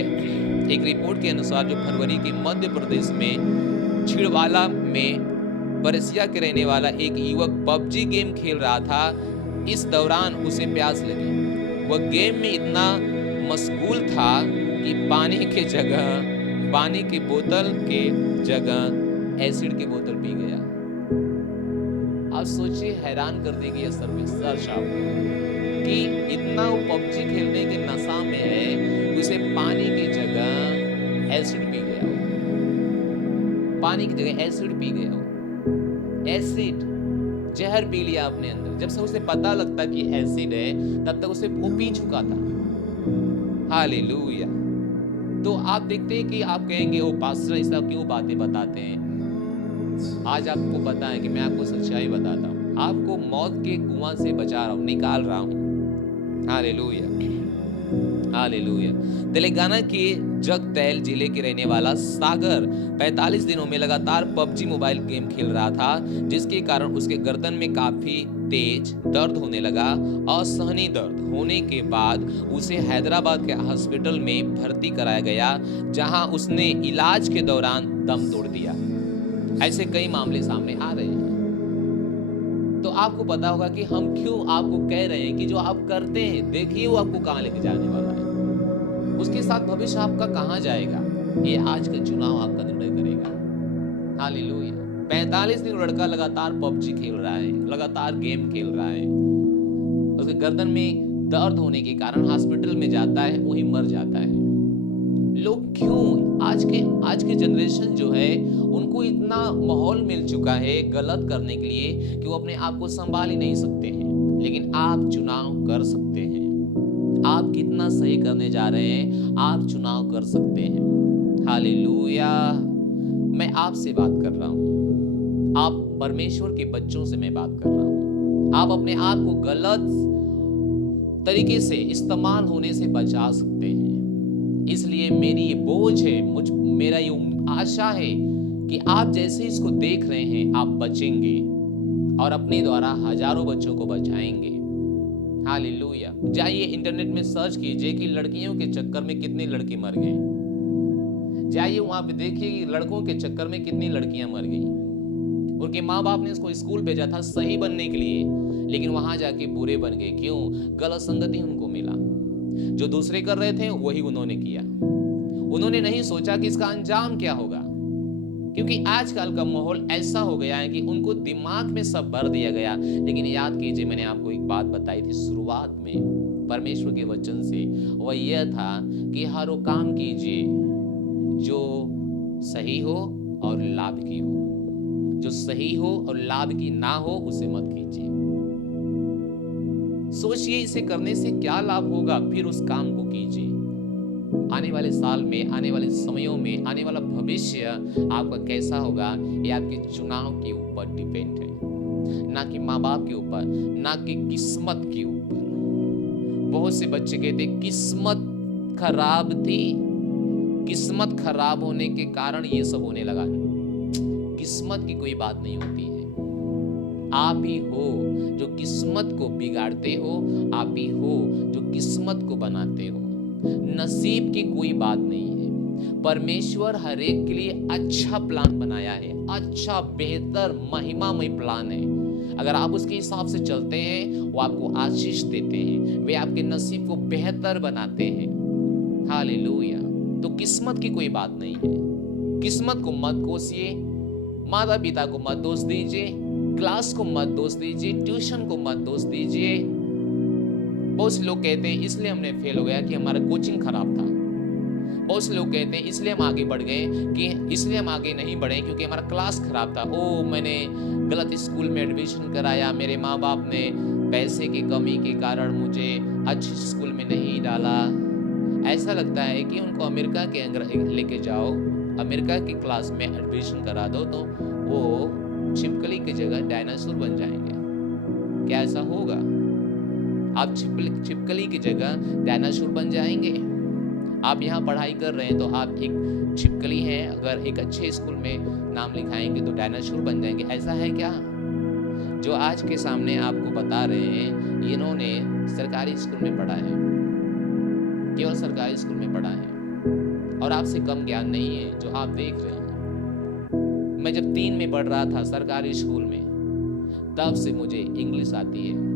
एक रिपोर्ट के अनुसार, जो फरवरी के मध्य प्रदेश में छिड़वाला में बरसिया के रहने वाला एक युवक पबजी गेम खेल रहा था। इस दौरान उसे प्यास लगी। वह गेम में इतना मशगूल था कि पानी की बोतल के जगह एसिड की बोतल पी गया। आप सोचिए, हैरान कर देगी यह सर्च आपको कि इतना वो पबजी खेलने के नशा में है, उसे पानी की जगह एसिड पी गया। पानी की जगह एसिड पी गया। एसिड, जहर पी लिया अपने अंदर। जब से उसे पता लगता कि एसिड है, तब तक उसे वो पी चुका था। हालेलुया। तो आप देखते हैं कि आप कहेंगे, ओ पास्टर ऐसा क्यों बातें बताते हैं? आज आपको पता है कि मैं आपको सच्चाई बताता हूँ, आपको मौत के कुआं से बचा रहा हूँ, निकाल रहा हूँ। Hallelujah, hallelujah. तेलंगाना के जगतैल जिले के रहने वाला सागर 45 दिनों में लगातार पबजी मोबाइल गेम खेल रहा था, जिसके कारण उसके गर्दन में काफी तेज दर्द होने लगा। असहनीय दर्द होने के बाद उसे हैदराबाद के हॉस्पिटल में भर्ती कराया गया, जहां उसने इलाज के दौरान दम तोड़ दिया। ऐसे कई मामले सामने आ रहे हैं। तो आपको पता होगा कि हम क्यों आपको कह रहे हैं कि जो आप करते हैं, देखिए वो आपको कहां लेके जाने वाला है, उसके साथ भविष्य आपका कहां जाएगा, ये आज का चुनाव आपका निर्णय करेगा। हालेलुया। 45 दिन लड़का लगातार पबजी खेल रहा है, लगातार गेम खेल रहा है। उसके गर्दन में दर्द होने के कारण हॉस्पिटल में जाता है, वहीं मर जाता है। लोग क्यों, आज के जनरेशन जो है, उनको इतना माहौल मिल चुका है गलत करने के लिए कि वो अपने आप को संभाल ही नहीं सकते हैं। लेकिन आप चुनाव कर सकते हैं। आप कितना सही करने जा रहे हैं, आप चुनाव कर सकते हैं। हालेलुया। मैं आपसे बात कर रहा हूं, आप परमेश्वर के बच्चों से मैं बात कर रहा हूं। आप अपने आप को गलत तरीके से इस्तेमाल होने से बचा सकते हैं। इसलिए मेरी ये बोझ है, मेरा ये आशा है कि आप जैसे इसको देख रहे हैं, आप बचेंगे और अपने द्वारा हजारों बच्चों को बचाएंगे। हालेलुया। जाइए इंटरनेट में सर्च कीजिए कि लड़कियों के चक्कर में कितने लड़के मर गए। जाइए वहां पे देखिए कि लड़कों के चक्कर में कितनी लड़कियां मर गई। उनके माँ बाप ने उसको स्कूल भेजा था सही बनने के लिए, लेकिन वहां जाके बुरे बन गए। क्यों? गलत संगति उनको मिला। जो दूसरे कर रहे थे वही उन्होंने किया। उन्होंने नहीं सोचा कि इसका अंजाम क्या होगा, क्योंकि आजकल का माहौल ऐसा हो गया है कि उनको दिमाग में सब भर दिया गया। लेकिन याद कीजिए, मैंने आपको एक बात बताई थी शुरुआत में परमेश्वर के वचन से, वह यह था कि हर वो काम कीजिए जो सही हो और लाभ की हो। जो सही हो और लाभ की ना हो उसे मत कीजिए। सोचिए इसे करने से क्या लाभ होगा, फिर उस काम को कीजिए। आने वाले साल में, आने वाले समयों में, आने वाला भविष्य आपका कैसा होगा, ये आपके चुनाव के ऊपर डिपेंड है, ना कि माँ बाप के ऊपर, ना कि किस्मत के ऊपर। बहुत से बच्चे कहते किस्मत खराब थी, किस्मत खराब होने के कारण ये सब होने लगा। किस्मत की कोई बात नहीं होती है। आप ही हो जो किस्मत को बिगाड़ते हो, आप ही हो जो किस्मत को बनाते हो। नसीब की कोई बात नहीं है। परमेश्वर हर एक के लिए अच्छा प्लान बनाया है, अच्छा बेहतर महिमामय प्लान है। अगर आप उसके हिसाब से चलते हैं, वो आपको आशीष देते हैं, वे आपके नसीब को बेहतर बनाते हैं। हालेलुया। तो किस्मत की कोई बात नहीं है। किस्मत को मत कोसिए, माता पिता को मत दोष दीजिए, क्लास को मत दोष दीजिए, ट्यूशन को मत दोष दीजिए। बहुत से लोग कहते हैं इसलिए हमने फेल हो गया कि हमारा कोचिंग खराब था। बहुत से लोग कहते हैं इसलिए हम आगे बढ़ गए कि इसलिए हम आगे नहीं बढ़े क्योंकि हमारा क्लास खराब था। ओ मैंने गलत स्कूल में एडमिशन कराया, मेरे माँ बाप ने पैसे की कमी के कारण मुझे अच्छे स्कूल में नहीं डाला। ऐसा लगता है कि उनको अमेरिका के अंदर लेके जाओ, अमेरिका की क्लास में एडमिशन करा दो तो वो छिपकली की जगह डायनासोर बन जाएंगे। क्या ऐसा होगा? आप छिपकली की जगह डायनासोर बन जाएंगे? आप यहाँ पढ़ाई कर रहे हैं तो आप एक छिपकली हैं, अगर एक अच्छे स्कूल में नाम लिखाएंगे तो डायनासोर बन जाएंगे। ऐसा है क्या? जो आज के सामने आपको बता रहे हैं, इन्होंने सरकारी स्कूल में पढ़ा है, केवल सरकारी स्कूल में पढ़ा है, और आपसे कम ज्ञान नहीं है जो आप देख रहे हैं। मैं जब 3 में पढ़ रहा था सरकारी स्कूल में, तब से मुझे इंग्लिश आती है,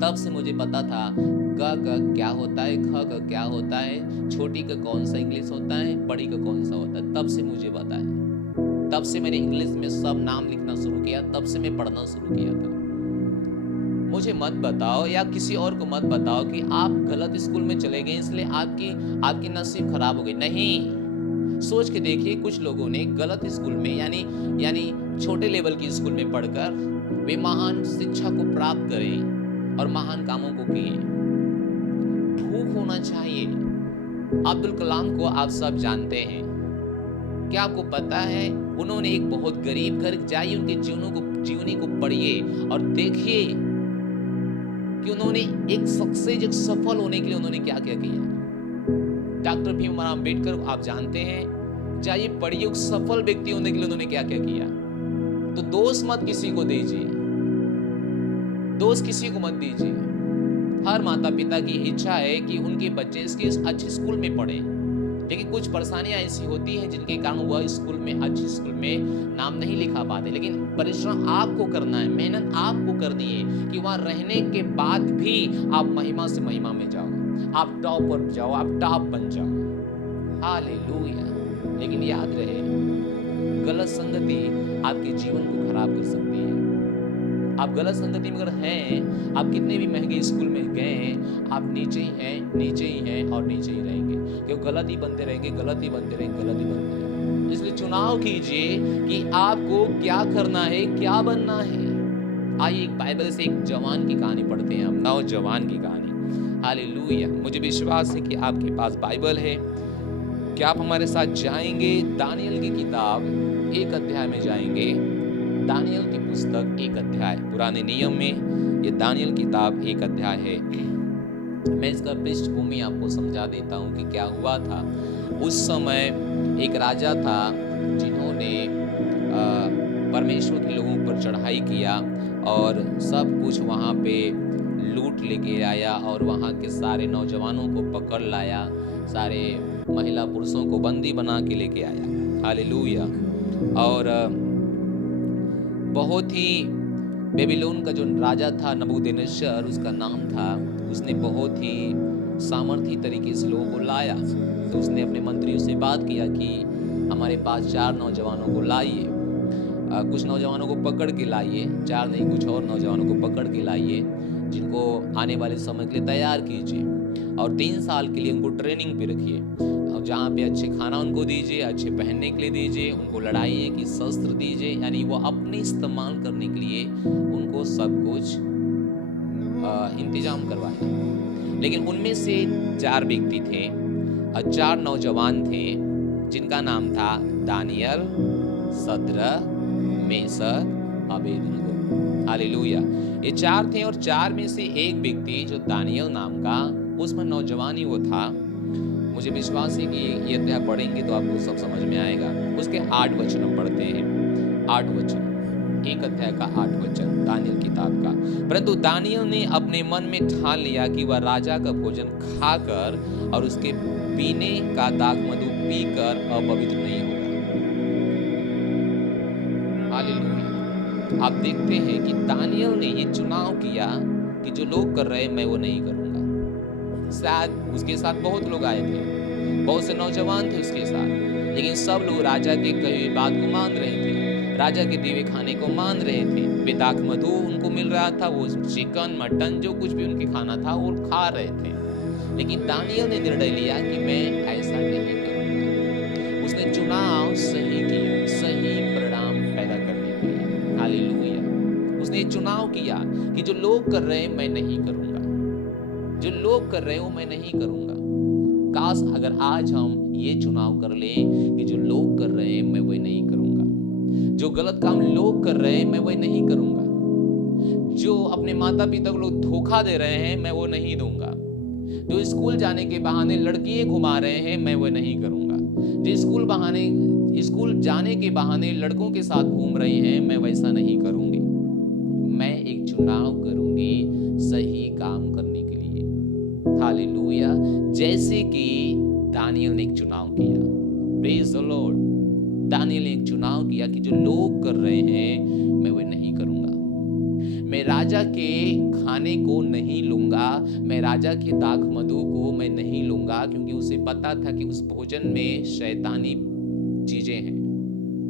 तब से मुझे पता था क का क्या होता है, ख का क्या होता है, छोटी का कौन सा इंग्लिश होता है, बड़ी का कौन सा होता है। तब से मुझे पता है, तब से मैंने इंग्लिश में सब नाम लिखना शुरू किया, तब से मैं पढ़ना शुरू किया था। मुझे मत बताओ या किसी और को मत बताओ कि आप गलत स्कूल में चले गए इसलिए आपकी नसीब खराब हो गई। नहीं, सोच के देखिए, कुछ लोगों ने गलत स्कूल में यानी छोटे लेवल की स्कूल में पढ़कर वे महान शिक्षा को प्राप्त करें और महान कामों को किए। भूख होना चाहिए। अब्दुल कलाम को आप सब जानते हैं। क्या आपको पता है उन्होंने एक बहुत गरीब घर, जाइए उनके जीवनी को पढ़िए और देखिए कि उन्होंने एक सक्सेस, एक सफल होने के लिए उन्होंने क्या क्या किया। डॉक्टर भीमराव अंबेडकर आप जानते हैं, जाइए पढ़िए एक सफल व्यक्ति होने के लिए उन्होंने क्या क्या किया। तो दोष मत किसी को दीजिए, दोष किसी को मत दीजिए। हर माता पिता की इच्छा है कि उनके बच्चे इसके अच्छे स्कूल में पढ़े, लेकिन कुछ परेशानियां ऐसी होती हैं जिनके कारण वह स्कूल में, अच्छे स्कूल में नाम नहीं लिखा पाते। लेकिन परिश्रम आपको करना है, मेहनत आपको करनी है कि वहां रहने के बाद भी आप महिमा से महिमा में जाओ, आप टॉप पर जाओ, आप टॉप बन जाओ। हालेलुया। लेकिन याद रहे, गलत संगति आपके जीवन को खराब कर सकती है। आप गलत संगति में अगर हैं, आप कितने भी महंगे स्कूल में गए हैं, आप नीचे ही हैं, नीचे ही हैं और नीचे ही रहेंगे, क्योंकि गलत ही बनते रहेंगे, गलत ही बनते रहेंगे, गलत ही बनते रहेंगे। इसलिए चुनाव कीजिए कि आपको क्या करना है, क्या बनना है। आइए एक बाइबल से एक जवान की कहानी पढ़ते हैं हम, नौजवान की कहानी। हालेलुया। मुझे विश्वास है कि आपके पास बाइबल है। क्या आप हमारे साथ जाएंगे? दानियल की किताब 1 अध्याय में जाएंगे। दानियल की पुस्तक 1 अध्याय, पुराने नियम में ये दानियल किताब 1 अध्याय है। मैं इसका पृष्ठभूमि आपको समझा देता हूँ कि क्या हुआ था। उस समय एक राजा था जिन्होंने परमेश्वर के लोगों पर चढ़ाई किया और सब कुछ वहाँ पे लूट लेके आया और वहाँ के सारे नौजवानों को पकड़ लाया, सारे महिला पुरुषों को बंदी बना के लेके आया। हालेलुया। और बहुत ही बेबीलोन का जो राजा था नबूकदनेस्सर उसका नाम था, उसने बहुत ही सामर्थी तरीके से लोगों को लाया। तो उसने अपने मंत्रियों से बात किया कि हमारे पास 4 नौजवानों को लाइए, कुछ नौजवानों को पकड़ के लाइए, 4 नहीं कुछ और नौजवानों को पकड़ के लाइए, जिनको आने वाले समय के लिए तैयार कीजिए और 3 साल के लिए उनको ट्रेनिंग पे रखिए, और जहाँ पे अच्छे खाना उनको दीजिए, अच्छे पहनने के लिए दीजिए, उनको लड़ाई की शस्त्र दीजिए, यानी वो अपने इस्तेमाल करने के लिए उनको सब कुछ इंतजाम करवाया। लेकिन उनमें से 4 व्यक्ति थे और 4 नौजवान थे जिनका नाम था Daniel, Shadrach, Meshach, Abednego. Hallelujah. ये 4 थे और 4 में से एक व्यक्ति जो दानियल नाम का, उसमें नौजवान ही वो था। मुझे विश्वास है कि ये अध्याय पढ़ेंगे तो आपको सब समझ में आएगा। उसके 8 वचन हम पढ़ते हैं, 8 वचन, एक अध्याय का 8 वचन दानियल किताब का। परंतु दानियल ने अपने मन में ठान लिया कि वह राजा का भोजन खाकर और उसके पीने का दाख मधु पीकर अपवित्र नहीं होगा। हालेलुया। आप देखते हैं कि दानियल ने ये चुनाव किया कि जो लोग कर रहे हैं मैं वो नहीं करूंगा। शायद उसके साथ बहुत लोग आए थे, बहुत से नौजवान थे उसके साथ, लेकिन सब लोग राजा के कही हुई बात को मान रहे थे, राजा के दिए खाने को मान रहे थे, बेदाख मधु उनको मिल रहा था, वो चिकन मटन जो कुछ भी उनके खाना था वो खा रहे थे। लेकिन दानियल ने निर्णय लिया कि मैं ऐसा नहीं करूंगा। उसने चुनाव सही किया, सही परिणाम पैदा करने के लिए। हालेलुया। उसने चुनाव किया कि जो लोग कर रहे हैं मैं नहीं करूंगा, जो लोग कर रहे हो मैं नहीं करूंगा। काश अगर आज हम ये चुनाव कर लें कि जो लोग कर रहे हैं मैं वही नहीं करूंगा, जो गलत काम लोग कर रहे हैं मैं वही नहीं करूंगा, जो अपने माता पिता को लोग धोखा दे रहे हैं मैं वो नहीं दूंगा, जो स्कूल जाने के बहाने लड़कियां घुमा रहे हैं मैं वो नहीं करूंगा, जो स्कूल जाने के बहाने लड़कों के साथ घूम रही हैं मैं वैसा नहीं करूंगी। मैं एक चुनाव करूंगी सही काम करने के लिए। हालेलुया। जैसे कि दानियल ने एक चुनाव किया, प्रेज द लॉर्ड। दानियल ने एक चुनाव किया कि जो लोग कर रहे हैं मैं वो नहीं करूंगा, मैं राजा के खाने को नहीं लूंगा, मैं राजा के दाख मधु को मैं नहीं लूंगा, क्योंकि उसे पता था कि उस भोजन में शैतानी चीजें हैं,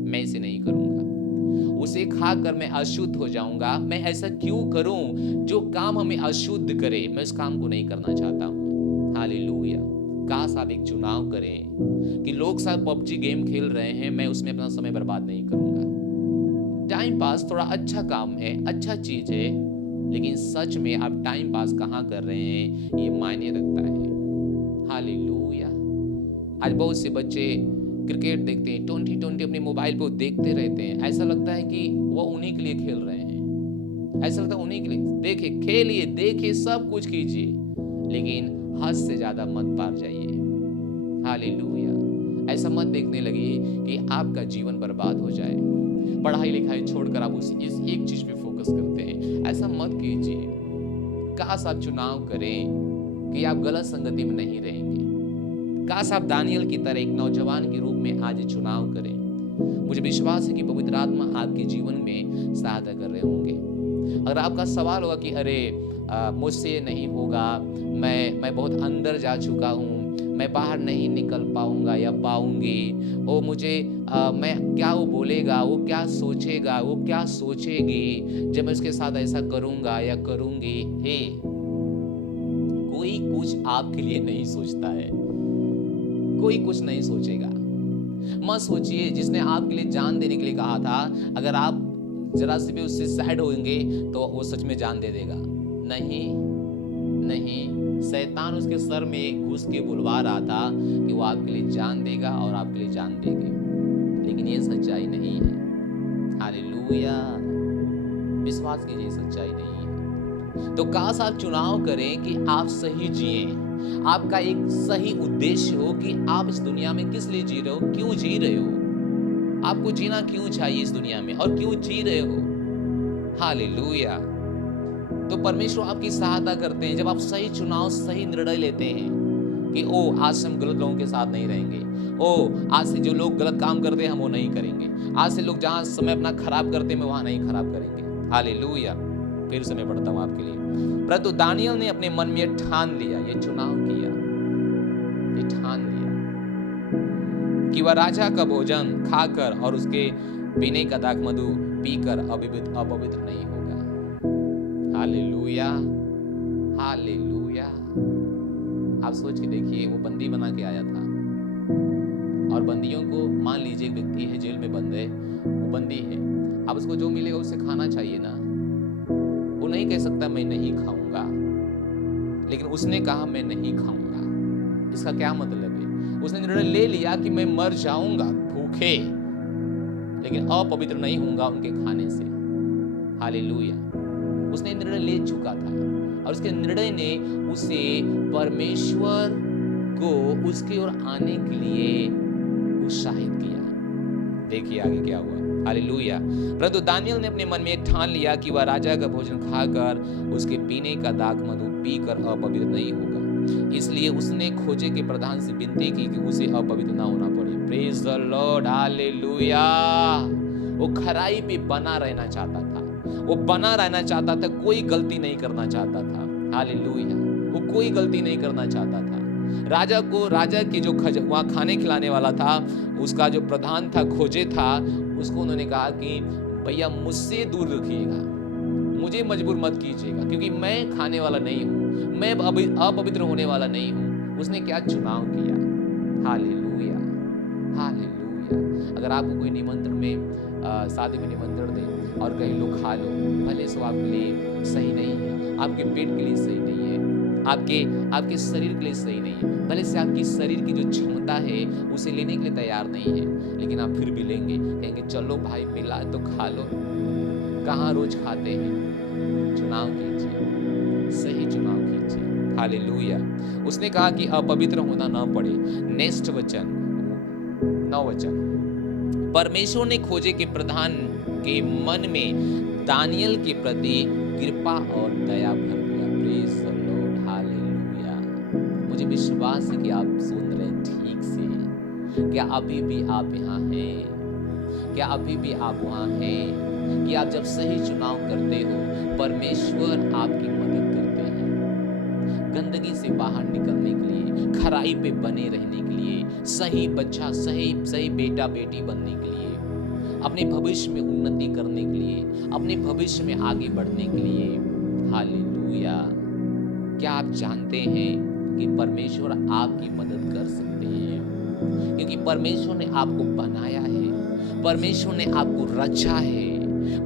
मैं इसे नहीं करूंगा, उसे खाकर मैं अशुद्ध हो जाऊंगा। मैं ऐसा क्यों करूं? जो काम हमें अशुद्ध करे मैं उस काम को नहीं करना चाहता हूं। हालेलुया। काश आप एक चुनाव करें कि लोग साथ पबजी गेम खेल रहे हैं, मैं उसमें अपना समय बर्बाद नहीं करूंगा। टाइम पास थोड़ा अच्छा काम है, अच्छा चीज है, लेकिन सच में आप टाइम पास कहाँ कर रहे हैं ये मायने रखता है। हालेलुया। आज बहुत से बच्चे क्रिकेट देखते हैं, 2020 अपने मोबाइल पे देखते रहते हैं, ऐसा लगता है कि वो उन्हीं के लिए खेल रहे हैं, ऐसा लगता है उन्हीं के लिए। देखे, खेलिए, देखिए, सब कुछ कीजिए, लेकिन हद से ज्यादा मत पार जाइए। हालेलुया। ऐसा मत देखने लगिए कि आपका जीवन बर्बाद हो जाए, पढ़ाई लिखाई छोड़कर आप इस एक चीज पे फोकस करते हैं, ऐसा मत कीजिए। काश आप चुनाव करें कि आप गलत संगति में नहीं रहेंगे। काश आप दानियल की तरह एक नौजवान के रूप में आज चुनाव करें। मुझे विश्वास है कि पवित्र आत्मा आपके जीवन में सहायता कर रहे होंगे। अगर आपका सवाल होगा कि अरे मुझसे नहीं होगा, मैं बहुत अंदर जा चुका हूँ, मैं बाहर नहीं निकल पाऊंगा या पाऊंगी, वो मुझे मैं क्या वो बोलेगा, वो क्या सोचेगा, वो क्या सोचेगी जब मैं उसके साथ ऐसा करूंगा या करूंगी। हे, कोई कुछ आपके लिए नहीं सोचता है, कोई कुछ नहीं सोचेगा। मत सोचिए, जिसने आपके लिए जान देने के लिए कहा था, अगर आप जरा से भी उससे सैड होंगे तो वो सच में जान दे देगा। नहीं नहीं, शैतान उसके सर में घुस के बुलवा रहा था कि वो आपके लिए जान देगा और आपके लिए जान देगी, लेकिन ये सच्चाई नहीं है। हालेलुया। विश्वास कीजिए, सच्चाई नहीं है। तो काश आप चुनाव करें कि आप सही जिए, आपका एक सही उद्देश्य हो कि आप इस दुनिया में किस लिए जी रहे हो, क्यों जी रहे हो, आपको जीना क्यों चाहिए इस दुनिया में और क्यों जी रहे हो। हालेलुया। तो परमेश्वर आपकी सहायता करते हैं जब आप सही चुनाव, सही निर्णय लेते हैं कि ओ आज से हम गलत लोगों के साथ नहीं रहेंगे, ओ आज से जो लोग गलत काम करते हैं हम वो नहीं करेंगे, आज से लोग जहां समय अपना खराब करते हैं मैं वहां नहीं खराब करेंगे। हालेलुया। फिर से मैं पढ़ता हूं आपके लिए। परंतु दानियल ने अपने मन में ठान लिया, ये चुनाव किया, ये ठान लिया कि वह राजा का भोजन खाकर और उसके पीने का दाख मधु पीकर अपवित्र नहीं होगा। Hallelujah, hallelujah. आप सोच के देखिए, वो बंदी बना के आया था और बंदियों को, मान लीजिए एक व्यक्ति है जेल में बंद है, वो बंदी है, अब उसको जो मिलेगा उसे खाना चाहिए ना। वो नहीं कह सकता मैं नहीं खाऊंगा, लेकिन उसने कहा मैं नहीं खाऊंगा। इसका क्या मतलब है? उसने निर्णय ले लिया कि मैं मर जाऊंगा भूखे, लेकिन अपवित्र नहीं होऊंगा उनके खाने से। हालेलुया। उसने निर्णय ले चुका था और उसके निर्णय ने उसे परमेश्वर को उसकी ओर आने के लिए उत्साहित किया। देखिए आगे क्या हुआ। हालेलुया। परंतु दानियल ने अपने मन में ठान लिया कि वह राजा का भोजन खाकर उसके पीने का दाख मधु पीकर अपवित्र नहीं होगा। इसलिए उसने खोजे के प्रधान से विनती की कि उसे अपवित्र ना होना पड़े। Praise the lord. हालेलुया। वो खराई पे बना रहना चाहता था, वो बना रहना चाहता था, कोई गलती नहीं करना चाहता था। हालेलुया। वो कोई गलती नहीं करना चाहता था। राजा के जो वहाँ खाने खिलाने वाला था, उसका जो प्रधान था, खोजे था, उसको उन्होंने कहा कि भैया मुझसे दूर रखिएगा, मुझे मजबूर मत कीजिएगा, क्योंकि मैं खाने वाला नहीं हूँ, मैं अपवित्र होने वाला नहीं हूँ। उसने क्या चुनाव किया। Hallelujah, hallelujah. अगर आपको कोई निमंत्रण में शादी में निमंत्रण दे और कहीं लोग खा लो, भले सो आपके लिए सही नहीं है, आपके पेट के लिए सही नहीं है, आपके शरीर के लिए सही नहीं है, भले से आपकी शरीर की जो क्षमता है उसे लेने के लिए तैयार नहीं है, लेकिन आप फिर भी लेंगे, कहेंगे चलो भाई मिला तो खा लो। कहाँ रोज खाते हैं। चुनाव कीजिए, सही चुनाव कीजिए। हालेलुया। उसने कहा कि अपवित्र होना ना पड़े। नेक्स्ट वचन, 9 वचन। परमेश्वर ने खोजे के प्रधान के मन में दानियल के प्रति कृपा और दया भर दिया। Praise the lord. हालेलुया। मुझे विश्वास है कि आप सुन रहे हैं ठीक से। क्या अभी भी आप यहाँ हैं? क्या अभी भी आप वहाँ हैं? कि आप जब सही चुनाव करते हो, परमेश्वर आपकी मदद करते हैं गंदगी से बाहर निकलने के लिए, खराई पे बने रहने के लिए, सही बच्चा, सही बेटा बेटी बनने के लिए, अपने भविष्य में उन्नति करने के लिए, अपने भविष्य में आगे बढ़ने के लिए। हालेलुया। क्या आप जानते हैं कि परमेश्वर आपकी मदद कर सकते हैं? क्योंकि परमेश्वर ने आपको बनाया है, परमेश्वर ने आपको रचा है,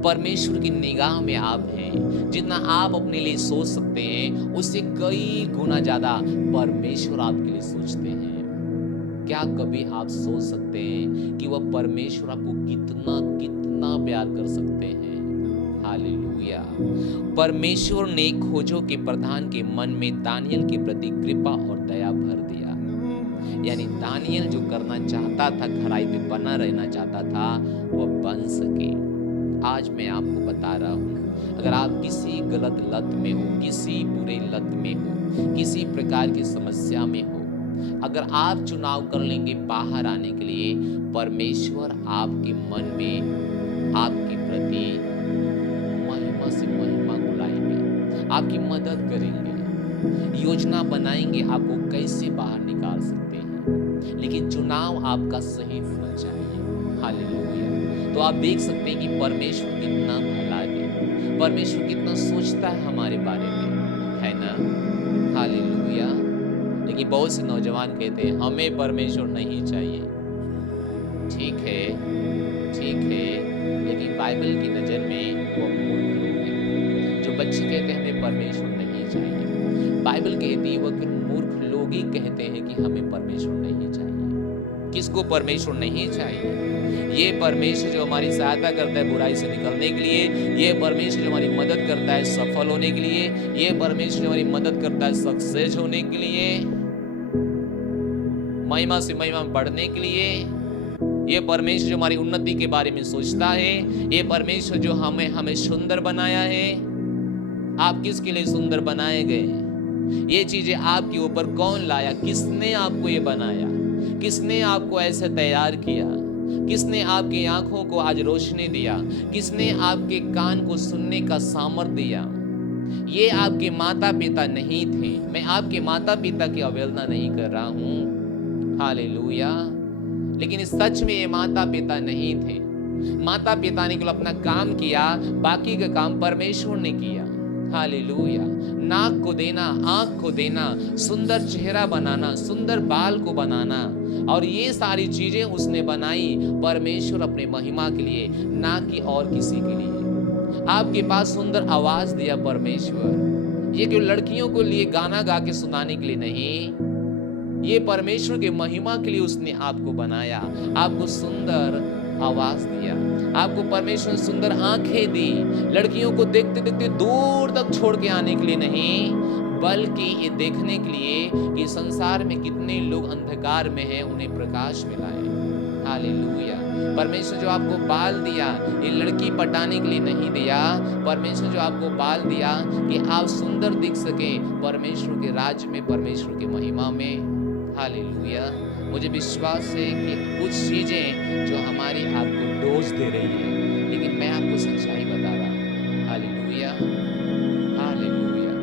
परमेश्वर की निगाह में आप हैं। जितना आप अपने लिए सोच सकते हैं, उससे कई गुना ज्यादा परमेश्वर आपके लिए सोचते हैं। क्या कभी आप सोच सकते हैं कि वह परमेश्वर आपको कितना कितना प्यार कर सकते हैं? हालेलुया। परमेश्वर ने खोजों के प्रधान के मन में दानियल के प्रति कृपा और दया भर दिया। यानी दानियल जो करना चाहता था, खराई पे बना रहना चाहता था, वह बन सके। आज मैं आपको बता रहा हूँ, अगर आप किसी गलत लत में हो, किसी बुरे लत में हो, किसी प्रकार की समस्या में हो, अगर आप चुनाव कर लेंगे बाहर आने के लिए, परमेश्वर आपके मन में आपके प्रति महिमा से महिमा को लाएंगे, आपकी मदद करेंगे, योजना बनाएंगे आपको कैसे बाहर निकाल सकते हैं। लेकिन चुनाव आपका सही होना चाहिए। हालेलुया। तो आप देख सकते हैं कि परमेश्वर कितना भला है, परमेश्वर कितना सोचता है हमारे बारे में, है ना। हालेलुया। लेकिन बहुत से नौजवान कहते हैं हमें परमेश्वर नहीं चाहिए। ठीक है, ठीक है, लेकिन बाइबल की नज़र में वो मूर्ख लोग हैं। जो बच्चे कहते हैं हमें परमेश्वर नहीं चाहिए, बाइबल कहती है वह मूर्ख लोग ही कहते हैं कि हमें परमेश्वर नहीं चाहिए। किसको परमेश्वर नहीं चाहिए? ये परमेश्वर जो हमारी सहायता करता है बुराई से निकलने के लिए, ये परमेश्वर जो हमारी मदद करता है सफल होने के लिए, ये परमेश्वर जो हमारी मदद करता है सक्सेस होने के लिए, महिमा से महिमा में बढ़ने के लिए, ये परमेश्वर जो हमारी उन्नति के बारे में सोचता है, ये परमेश्वर जो हमें सुंदर बनाया है। आप किसके लिए सुंदर बनाए गए हैं? ये चीजें आपके ऊपर कौन लाया? किसने आपको ये बनाया? किसने आपको ऐसे तैयार किया? किसने आपकी आंखों को आज रोशनी दिया? किसने आपके कान को सुनने का सामर्थ्य दिया? ये आपके माता पिता नहीं थे। मैं आपके माता पिता की अवहेलना नहीं कर रहा हूं, हालेलुया। लेकिन इस सच में ये माता पिता नहीं थे। माता पिता ने केवल अपना काम किया, बाकी का काम परमेश्वर ने किया, हालेलुया। नाक को देना, आंख को देना, सुंदर चेहरा बनाना, सुंदर बाल को बनाना, और ये सारी चीजें उसने बनाई परमेश्वर अपने महिमा के लिए, ना कि और किसी के लिए। आपके पास सुंदर आवाज दिया परमेश्वर, ये केवल लड़कियों को लिए गाना गा के सुनाने के लिए नहीं, ये परमेश्वर के महिमा के लिए उसने आपको बनाया। आपको सुंदर आवाज दिया, आपको परमेश्वर ने सुंदर आंखें दी, लड़कियों को देखते देखते दूर तक छोड़ के आने के लिए नहीं, बल्कि ये देखने के लिए कि संसार में कितने लोग अंधकार में हैं, उन्हें प्रकाश में लाए, हालेलुया। परमेश्वर जो आपको बाल दिया, ये लड़की पटाने के लिए नहीं दिया। परमेश्वर जो आपको बाल दिया कि आप सुंदर दिख सके परमेश्वर के राज्य में, परमेश्वर की महिमा में, हालेलुया। मुझे विश्वास है कि कुछ चीजें जो हमारी आपको डोज दे रही है, लेकिन मैं आपको सच्चाई बता रहा हूँ, हालेलुया, हालेलुया।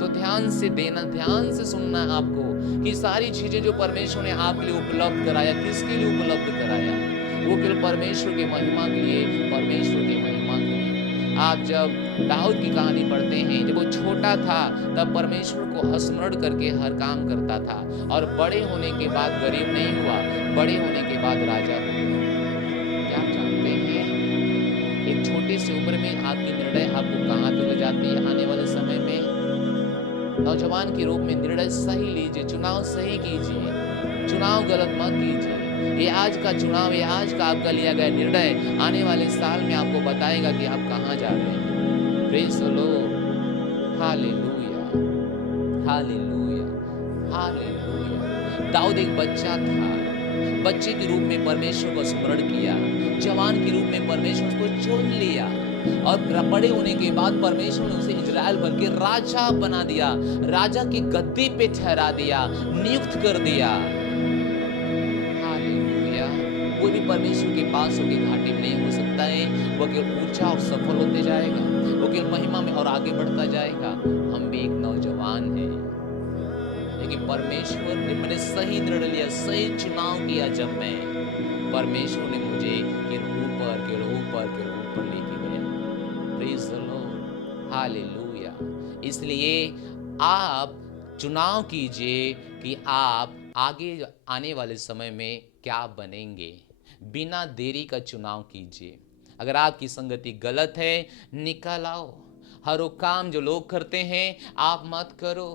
तो ध्यान से देना, ध्यान से सुनना आपको कि सारी चीजें जो परमेश्वर ने आपके लिए उपलब्ध कराया, किसके लिए उपलब्ध कराया? वो केवल परमेश्वर की महिमा के लिए, परमेश्वर की महिमा के लिए। आप जब दाऊद की कहानी पढ़ते हैं, जब वो छोटा था तब परमेश्वर को स्मरण करके हर काम करता था, और बड़े होने के बाद गरीब नहीं हुआ, बड़े होने के बाद राजा हो गया। क्या आप जानते हैं एक छोटी सी उम्र में आपकी निर्णय आपको कहाँ तक ले जाती है? आने वाले समय में नौजवान के रूप में निर्णय सही लीजिए, चुनाव सही कीजिए, चुनाव गलत मत कीजिए। ये आज का चुनाव, ये आज का आपका लिया गया निर्णय आने वाले साल में आपको बताएगा कि आप कहाँ जा रहे हैं। Praise the lord, hallelujah, hallelujah, hallelujah. दाऊद एक बच्चा था, बच्चे के रूप में परमेश्वर को स्मरण किया, जवान के रूप में परमेश्वर उसको चुन लिया, और बड़े होने के बाद परमेश्वर ने उसे इजराइल बन के राजा बना दिया, राजा की गद्दी पे ठहरा दिया, नियुक्त कर दिया। कोई भी परमेश्वर के पास होके घाटे में नहीं हो सकता है। वो केवल ऊंचा और सफल होते जाएगा, वो केवल महिमा में और आगे बढ़ता जाएगा। हम भी एक नौजवान हैं, लेकिन परमेश्वर ने, मैंने सही निर्णय लिया, सही चुनाव किया जब मैं, परमेश्वर ने मुझे केवल ऊपर लेके गया। Praise the lord, hallelujah. इसलिए आप चुनाव कीजिए कि आप आगे आने वाले समय में क्या बनेंगे। बिना देरी का चुनाव कीजिए। अगर आपकी संगति गलत है, निकल आओ। हर वो काम जो लोग करते हैं आप मत करो,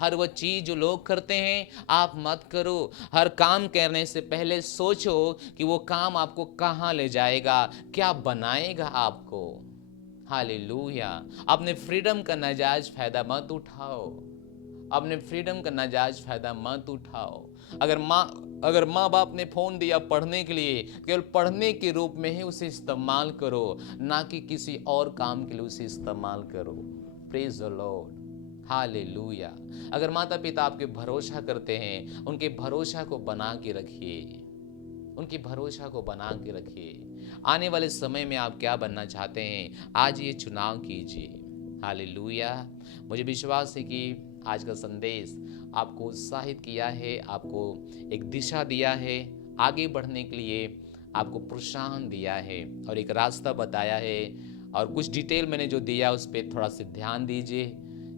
हर वो चीज जो लोग करते हैं आप मत करो। हर काम करने से पहले सोचो कि वो काम आपको कहाँ ले जाएगा, क्या बनाएगा आपको, हालेलुया। अपने फ्रीडम का नाजायज फायदा मत उठाओ, अपने फ्रीडम का नाजायज फायदा मत उठाओ। अगर माँ बाप ने फोन दिया पढ़ने के लिए, केवल पढ़ने के रूप में ही उसे इस्तेमाल करो, ना कि किसी और काम के लिए उसे इस्तेमाल करो। Praise the lord, hallelujah. अगर माता पिता आपके भरोसा करते हैं, उनके भरोसा को बना के रखिए, उनकी भरोसा को बना के रखिए। आने वाले समय में आप क्या बनना चाहते हैं, आज ये चुनाव कीजिए, हालेलुया। मुझे विश्वास है कि आज का संदेश आपको उत्साहित किया है, आपको एक दिशा दिया है, आगे बढ़ने के लिए आपको प्रोत्साहन दिया है और एक रास्ता बताया है। और कुछ डिटेल मैंने जो दिया उस पर थोड़ा सा ध्यान दीजिए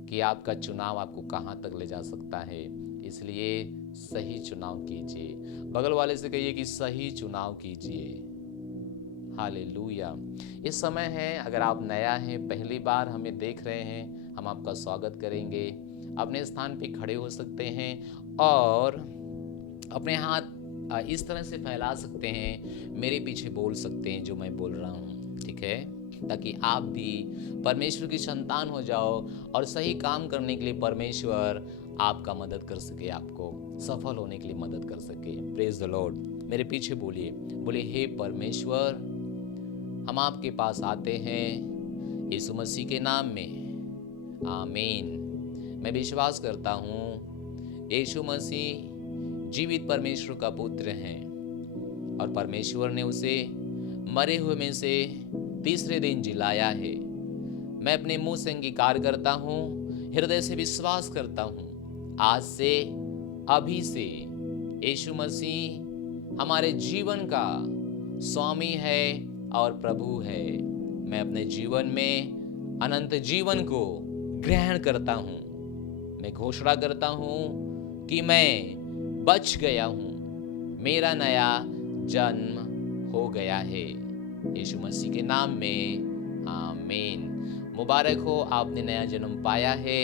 कि आपका चुनाव आपको कहाँ तक ले जा सकता है। इसलिए सही चुनाव कीजिए। बगल वाले से कहिए कि सही चुनाव कीजिए, हालेलुया। इस समय है, अगर आप नया हैं, पहली बार हमें देख रहे हैं, हम आपका स्वागत करेंगे। अपने स्थान पे खड़े हो सकते हैं और अपने हाथ इस तरह से फैला सकते हैं, मेरे पीछे बोल सकते हैं जो मैं बोल रहा हूँ, ठीक है, ताकि आप भी परमेश्वर की संतान हो जाओ और सही काम करने के लिए परमेश्वर आपका मदद कर सके, आपको सफल होने के लिए मदद कर सके। Praise the Lord. मेरे पीछे बोलिए, हे परमेश्वर, हम आपके पास आते हैं यीशु मसीह के नाम में। आमीन। मैं विश्वास करता हूँ यीशु मसीह जीवित परमेश्वर का पुत्र हैं और परमेश्वर ने उसे मरे हुए में से तीसरे दिन जिलाया है। मैं अपने मुंह से अंगीकार करता हूँ, हृदय से विश्वास करता हूँ, आज से अभी से यीशु मसीह हमारे जीवन का स्वामी है और प्रभु है। मैं अपने जीवन में अनंत जीवन को ग्रहण करता हूँ। मैं घोषणा करता हूँ कि मैं बच गया हूँ, मेरा नया जन्म हो गया है। यीशु मसीह के नाम में आमीन। मुबारक हो, आपने नया जन्म पाया है।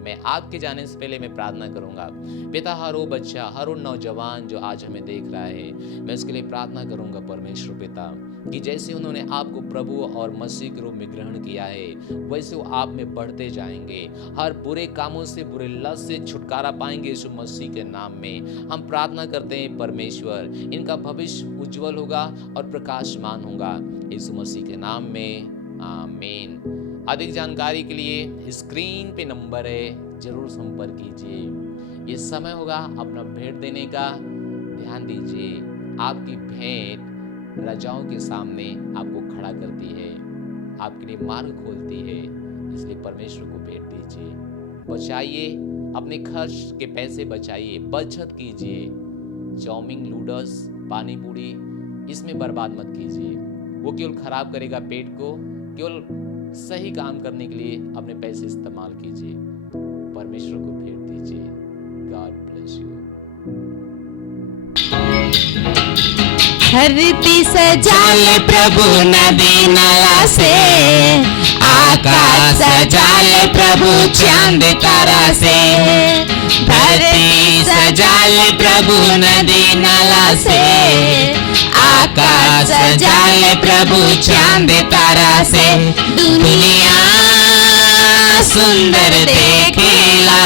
मैं आपके जाने से पहले मैं प्रार्थना करूंगा। पिता, हर वो बच्चा, हर वो नौजवान जो आज हमें देख रहा है, मैं उसके लिए प्रार्थना करूंगा परमेश्वर पिता, कि जैसे उन्होंने आपको प्रभु और मसीह के रूप में ग्रहण किया है, वैसे वो आप में बढ़ते जाएंगे। हर बुरे कामों से, बुरे लत से छुटकारा पाएंगे यीशु मसीह के नाम में। हम प्रार्थना करते हैं परमेश्वर, इनका भविष्य उज्जवल होगा और प्रकाशमान होगा यीशु मसीह के नाम में आमीन। अधिक जानकारी के लिए स्क्रीन पे नंबर है, जरूर संपर्क कीजिए। ये समय होगा अपना भेंट देने का, ध्यान दीजिए। आपकी भेंट राजाओं के सामने आपको खड़ा करती है, आपके लिए मार्ग खोलती है, इसलिए परमेश्वर को भेंट दीजिए। बचाइए, अपने खर्च के पैसे बचाइए, बचत कीजिए। चाउमीन, नूडल्स, पानी पूरी, इसमें बर्बाद मत कीजिए, वो केवल खराब करेगा पेट को। केवल सही काम करने के लिए अपने पैसे इस्तेमाल कीजिए, परमेश्वर को भेंट दीजिए। God bless you. धरती सजाले प्रभु नदी नाला से, आकाश सजाले प्रभु चांद तारा से। धरती सजाले प्रभु नदी नाला से, आकाश सजाले प्रभु चांद तारा से। दुनिया सुंदर देखेला,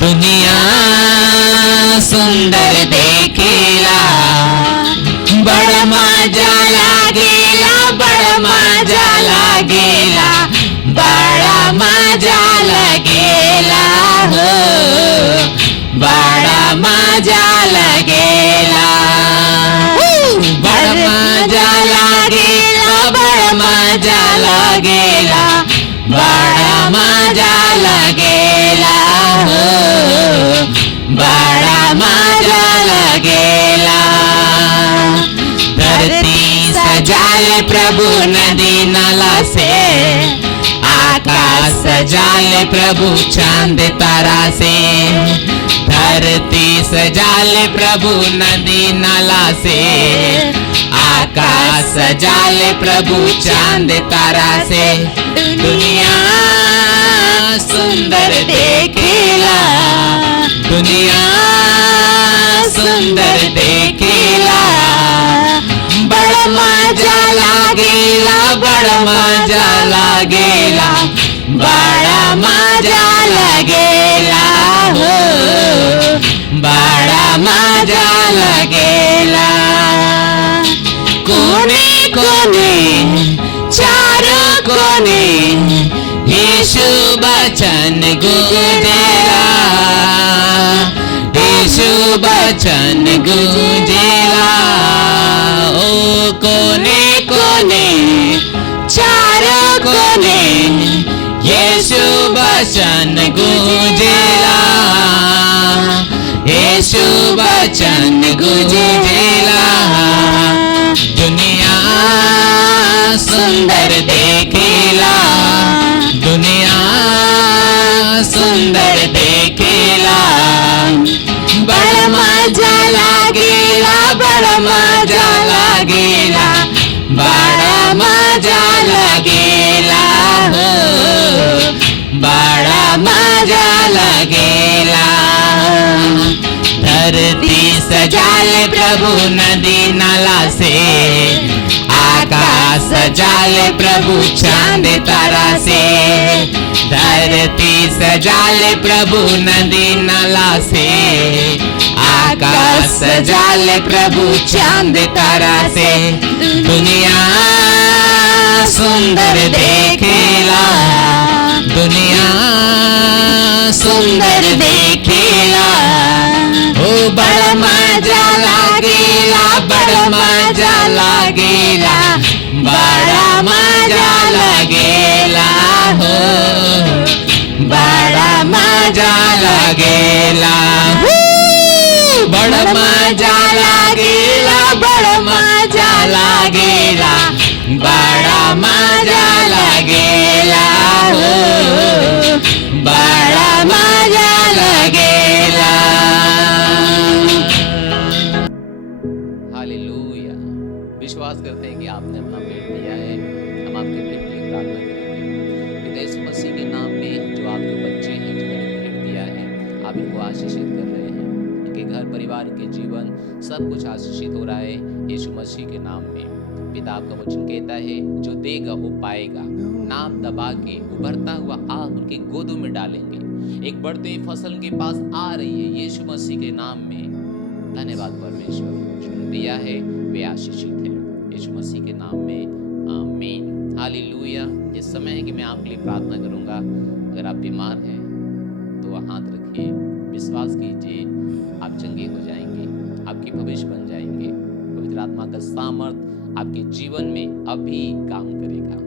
दुनिया सुंदर देखेला। बड़ मजा लागेला, बड़ मजा लागेला, बड़ा मजा लगेला हो, बड़ा मजा लगेला। बड़ मजा लागेला, बड़ मजा लगेला, बड़ा मजा लगेला हो, बड़ा मजा लगेला। धरती सजाले प्रभु नदी नाला से, आकाश सजाले प्रभु चांद तारा से। धरती सजाले प्रभु नदी नाला से, आकाश सजाले प्रभु चांद तारा से। दुनिया सुंदर देखेला, दुनिया सुंदर देखेला। बड़ मजा लागेला, बड़ मजा लागेला, बड़ा मजा लगेला हो, बड़ा मजा लगेला। कोने कोने चारों कोने यीशु वचन गूंजेला, यीशु वचन गूंजेला। ओ कोने कोने चारों कोने यीशु वचन गूंजेला, यीशु वचन गूंजेला। दुनिया सुंदर देखेला, दुनिया सुंदर देखेला। बड़ मजा लागेला, बड़ मजा लागेला, बड़ा मजा लगेला हो, बड़ा मजा लगेला। धरती सजाले प्रभु नदी नाला से, आकाश सजाले प्रभु चांद तारा से। धरती सजाले प्रभु नदी नाला से, आकाश सजाले प्रभु चांद तारा से। दुनिया सुंदर देखेला, दुनिया सुंदर देखेला। ओ बड़ा मजा लागेला, बड़ा मजा लागेला, बड़ा मजा लागेला हो, बड़ा मजा लागेला, बड़ा मजा लागेला, बड़ा मजा लागेला, बड़ा मजा लागेला हो, बड़ा मजा लागेला। हालेलुया। विश्वास करते हैं कि आपने अपना पेट दिया है। हम आपके पेट के लिए प्रार्थना करेंगे। पिता यीशु मसीह के नाम में जो आपके बच्चे हैं जिन्होंने पेट दिया है, आप इनको आशीषित कर रहे हैं। इनके घर परिवार के जीवन सब कुछ आशीषित हो रहा है यीशु मसीह के नाम में। पिता आपका वचन कहता है जो देगा वो पाएगा। नाम दबा के उभरता हुआ आप उनके गोदों में डालेंगे। एक बढ़ती हुई फसल के पास आ रही है यीशु मसीह के नाम में। धन्यवाद परमेश्वर, जो दिया है वे आशीषित है यीशु मसीह के नाम में। आमीन। हालेलुया। ये समय है कि मैं आपके लिए प्रार्थना करूंगा। अगर आप बीमार हैं तो हाथ रखिए, विश्वास कीजिए आप चंगे हो जाएंगे, आपकी भविष्य बन जाएंगे। पवित्र आत्मा का सामर्थ आपके जीवन में अभी काम करेगा।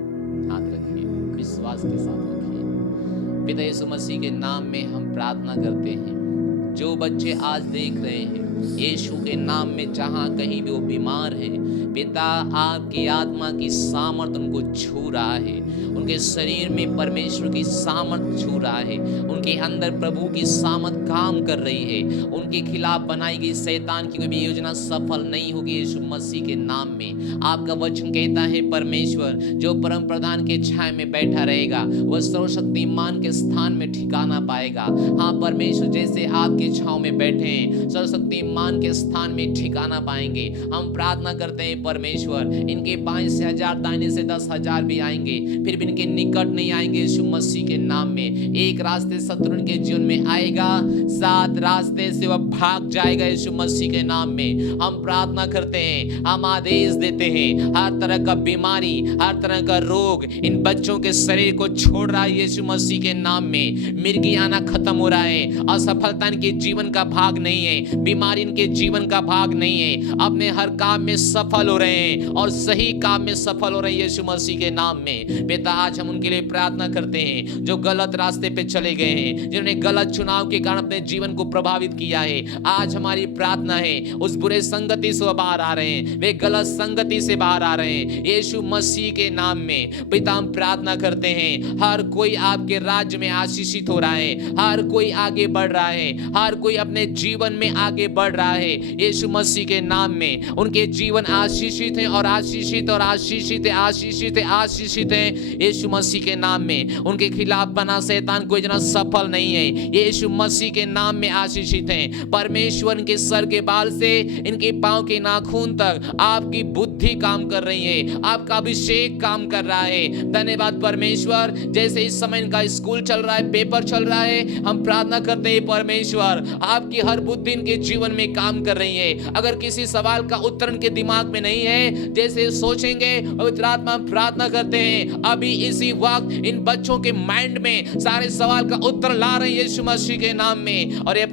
हाथ रखिए, विश्वास के साथ रखिए। पिता यीशु मसीह के नाम में हम प्रार्थना करते हैं। जो बच्चे आज देख रहे हैं यीशु के नाम में, जहां कहीं भी वो बीमार है, पिता आपकी आत्मा की सामर्थ उनको छू रहा है। उनके शरीर में परमेश्वर की सामर्थ छू रहा है। उनके अंदर प्रभु की सामर्थ काम कर रही है। उनके खिलाफ बनाई गई शैतान की कोई भी योजना सफल नहीं होगी यीशु मसीह के नाम में। आपका वचन कहता है परमेश्वर जो परम प्रधान के छाया में बैठा रहेगा वह सर्वशक्तिमान के स्थान में ठिकाना पाएगा। हाँ परमेश्वर, जैसे आपके छाव में बैठे हैं सर्वशक्तिमान के स्थान में ठिकाना पाएंगे। हम प्रार्थना करते हैं परमेश्वर, इनके बाएं से 1000 दाहिने से 10,000 भी आएंगे फिर भी इनके निकट नहीं आएंगे यीशु मसीह के नाम में। एक रास्ते शत्रु के जीवन में आएगा, 7 रास्ते से वह भाग जाएगा यीशु मसीह के नाम में। हम प्रार्थना करते हैं, हम आदेश देते हैं, हर तरह का बीमारी, हर तरह का रोग इन बच्चों के शरीर को छोड़ रहा है यीशु मसीह के नाम में। मिर्गी आना खत्म हो रहा है, असफलता इनके जीवन का भाग नहीं है, बीमारी इनके जीवन का भाग नहीं है। अपने हर काम में सफल हो रहे हैं और सही काम में सफल हो रहे हैं यीशु मसीह के नाम में। पिता आज हम उनके लिए प्रार्थना करते हैं जो गलत रास्ते पे चले गए हैं, जिन्होंने गलत चुनाव के कारण अपने जीवन को प्रभावित किया है। आज हमारी प्रार्थना है उस बुरे संगति से बाहर आ रहे हैं, वे गलत संगति से बाहर आ रहे हैं यीशु मसीह के नाम में। पिता हम प्रार्थना करते हैं हर कोई आपके राज्य में आशीषित हो रहा है, हर कोई आगे बढ़ रहा है, हर कोई अपने जीवन में आगे बढ़ रहा है यीशु मसीह के नाम में। उनके जीवन आशीषित है और आशीषित और आशीषित है, आशीषित है, आशीषित है यीशु मसीह के नाम में। उनके खिलाफ बना शैतान कोई जना सफल नहीं है यीशु मसीह के नाम में आशीषित है। परमेश्वर इनके सर के बाल से इनके पांव के नाखून तक आपकी बुद्धि काम कर रही है, आपका अभिषेक काम कर रहा है। धन्यवाद परमेश्वर, जैसे इस समय इनका स्कूल चल रहा है, पेपर चल रहा है, हम प्रार्थना करते हैं परमेश्वर आपकी हर बुद्धि इनके जीवन में काम कर रही है। अगर किसी सवाल का उत्तर इनके दिमाग में नहीं है, जैसे सोचेंगे पवित्र आत्मा प्रार्थना करते हैं अभी इसी वक्त इन बच्चों के माइंड में सारे सवाल का उत्तर ला रहे हैं यीशु मसीह के नाम में। और ये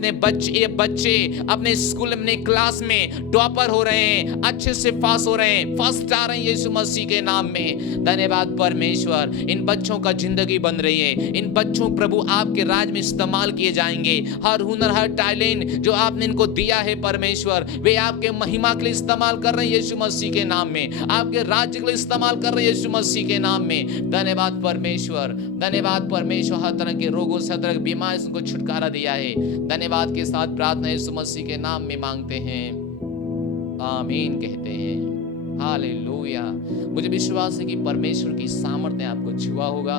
बच्चे अपने स्कूल अपने क्लास में टॉपर हो रहे हैं, अच्छे से पास हो रहे हैं, फर्स्ट आ रहे हैं यीशु मसीह के नाम में। धन्यवाद परमेश्वर, इन बच्चों का जिंदगी बन रही है, इन बच्चों प्रभु आपके राज में इस्तेमाल किए जाएंगे। हर हुनर, हर टैलेंट जो आपने इनको दिया है परमेश्वर, वे आपके महिमा के लिए इस्तेमाल कर रहे हैं यीशु मसीह के नाम में, आपके राज्य के लिए इस्तेमाल कर रहे हैं यीशु मसीह के नाम में। धन्यवाद परमेश्वर, धन्यवाद परमेश्वर, हर तरह के रोगों से, हर तरह की बीमारी से उनको छुटकारा दिया है। धन्यवाद के साथ प्रार्थना यीशु मसीह के नाम में मांगते हैं, आमीन कहते हैं। हालेलुया। मुझे विश्वास है कि परमेश्वर की सामर्थ्य ने आपको छुआ होगा।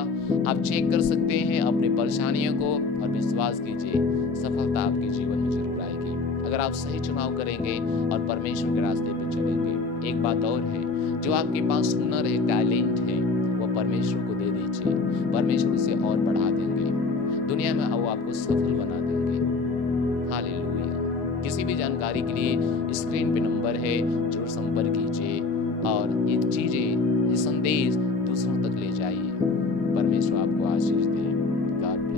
आप चेक कर सकते हैं अपनी परेशानियों को और विश्वास कीजिए सफलता आपके जीवन में जरूर आएगी अगर आप सही चुनाव करेंगे और परमेश्वर के रास्ते पे चलेंगे। एक बात और है, जो आपके पास हुनर है, टैलेंट है, वो परमेश्वर को दे दीजिए, परमेश्वर उसे और बढ़ा देंगे। दुनिया में वो आपको सफल बना देंगे। हालेलुया। किसी भी जानकारी के लिए स्क्रीन पे नंबर है, जरूर संपर्क कीजिए और ये चीजें, ये संदेश दूसरों तक ले जाइए। परमेश्वर आपको आशीष दे।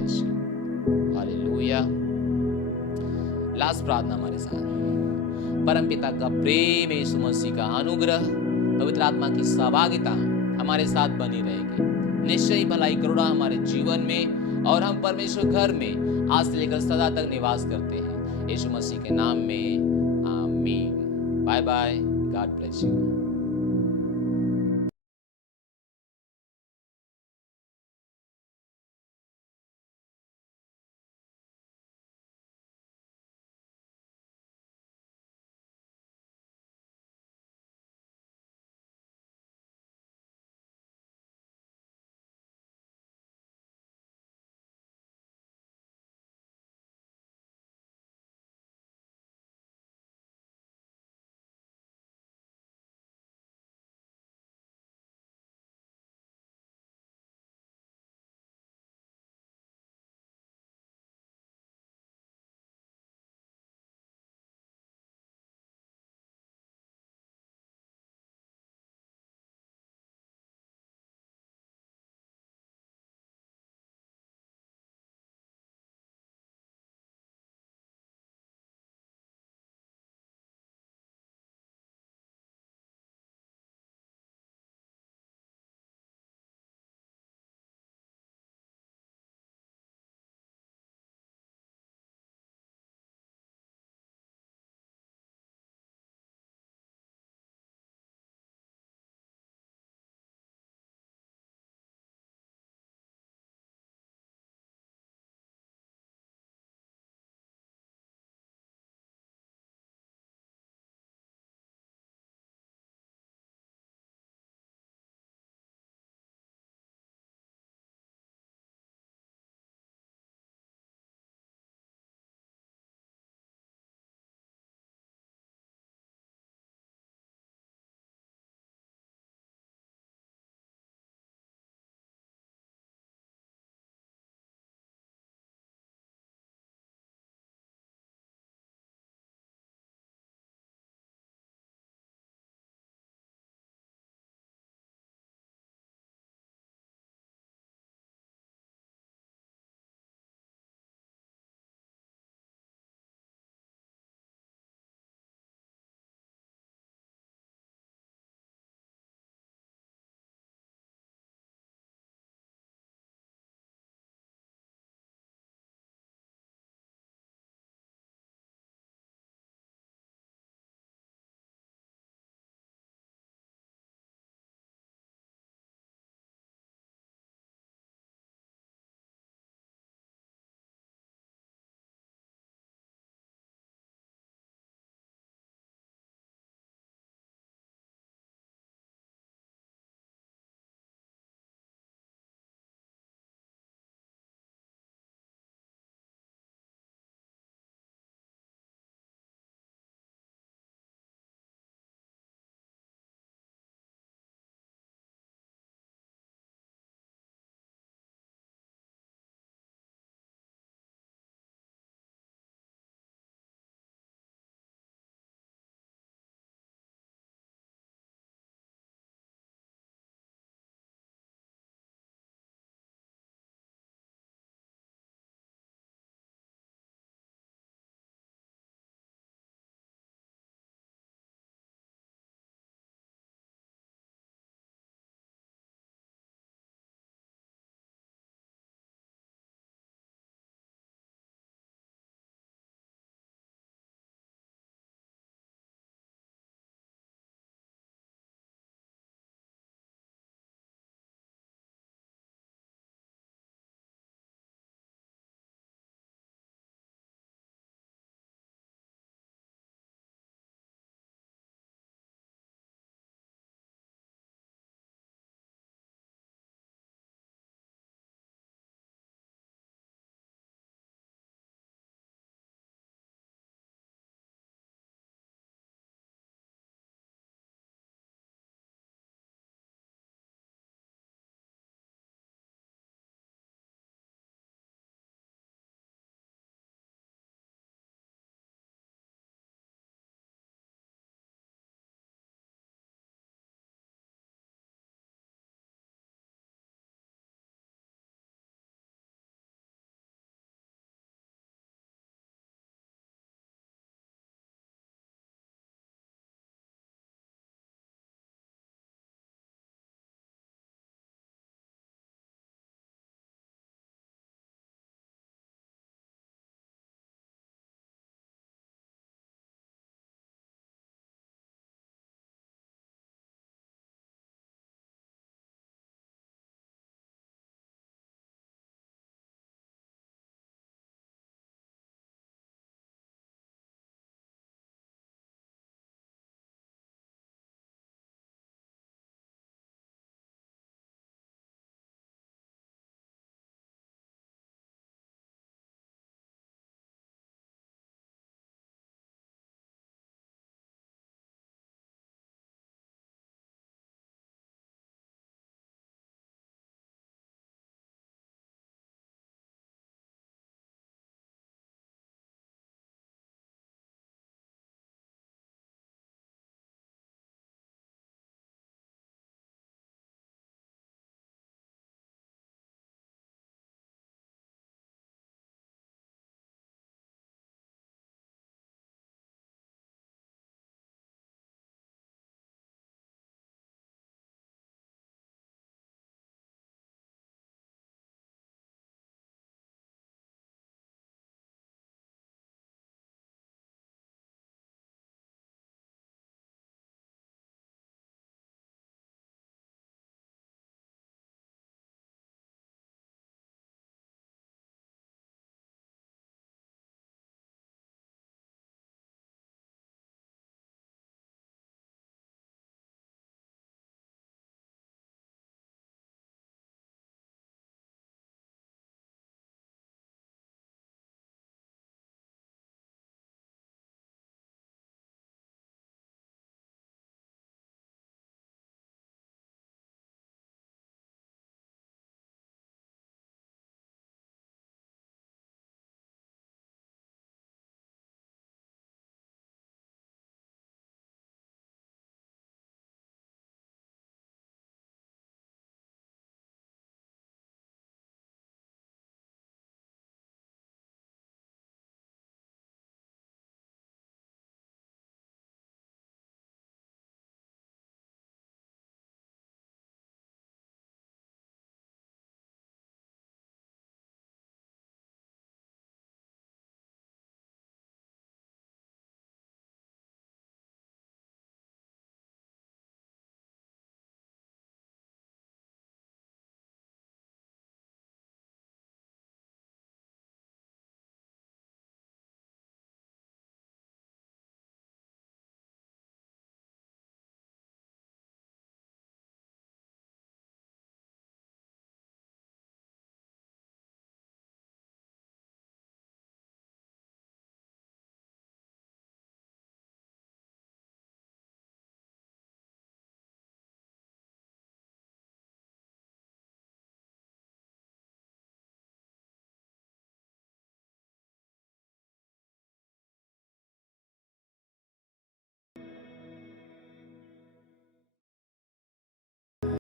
Bless you. हालेलुया। लास्ट प्रार्थना हमारे साथ। परमपिता का प्रेम, यीशु मसीह का अनुग्रह, पवित्र आत्मा की सहभागिता हमारे साथ बनी रहेगी। निश्चय ही भलाई करुणा हमारे जीवन में और हम परमेश्वर घर में आज से लेकर सदा तक निवास करते हैं। यीशु मसीह के नाम में आमीन। Bye bye. God bless you.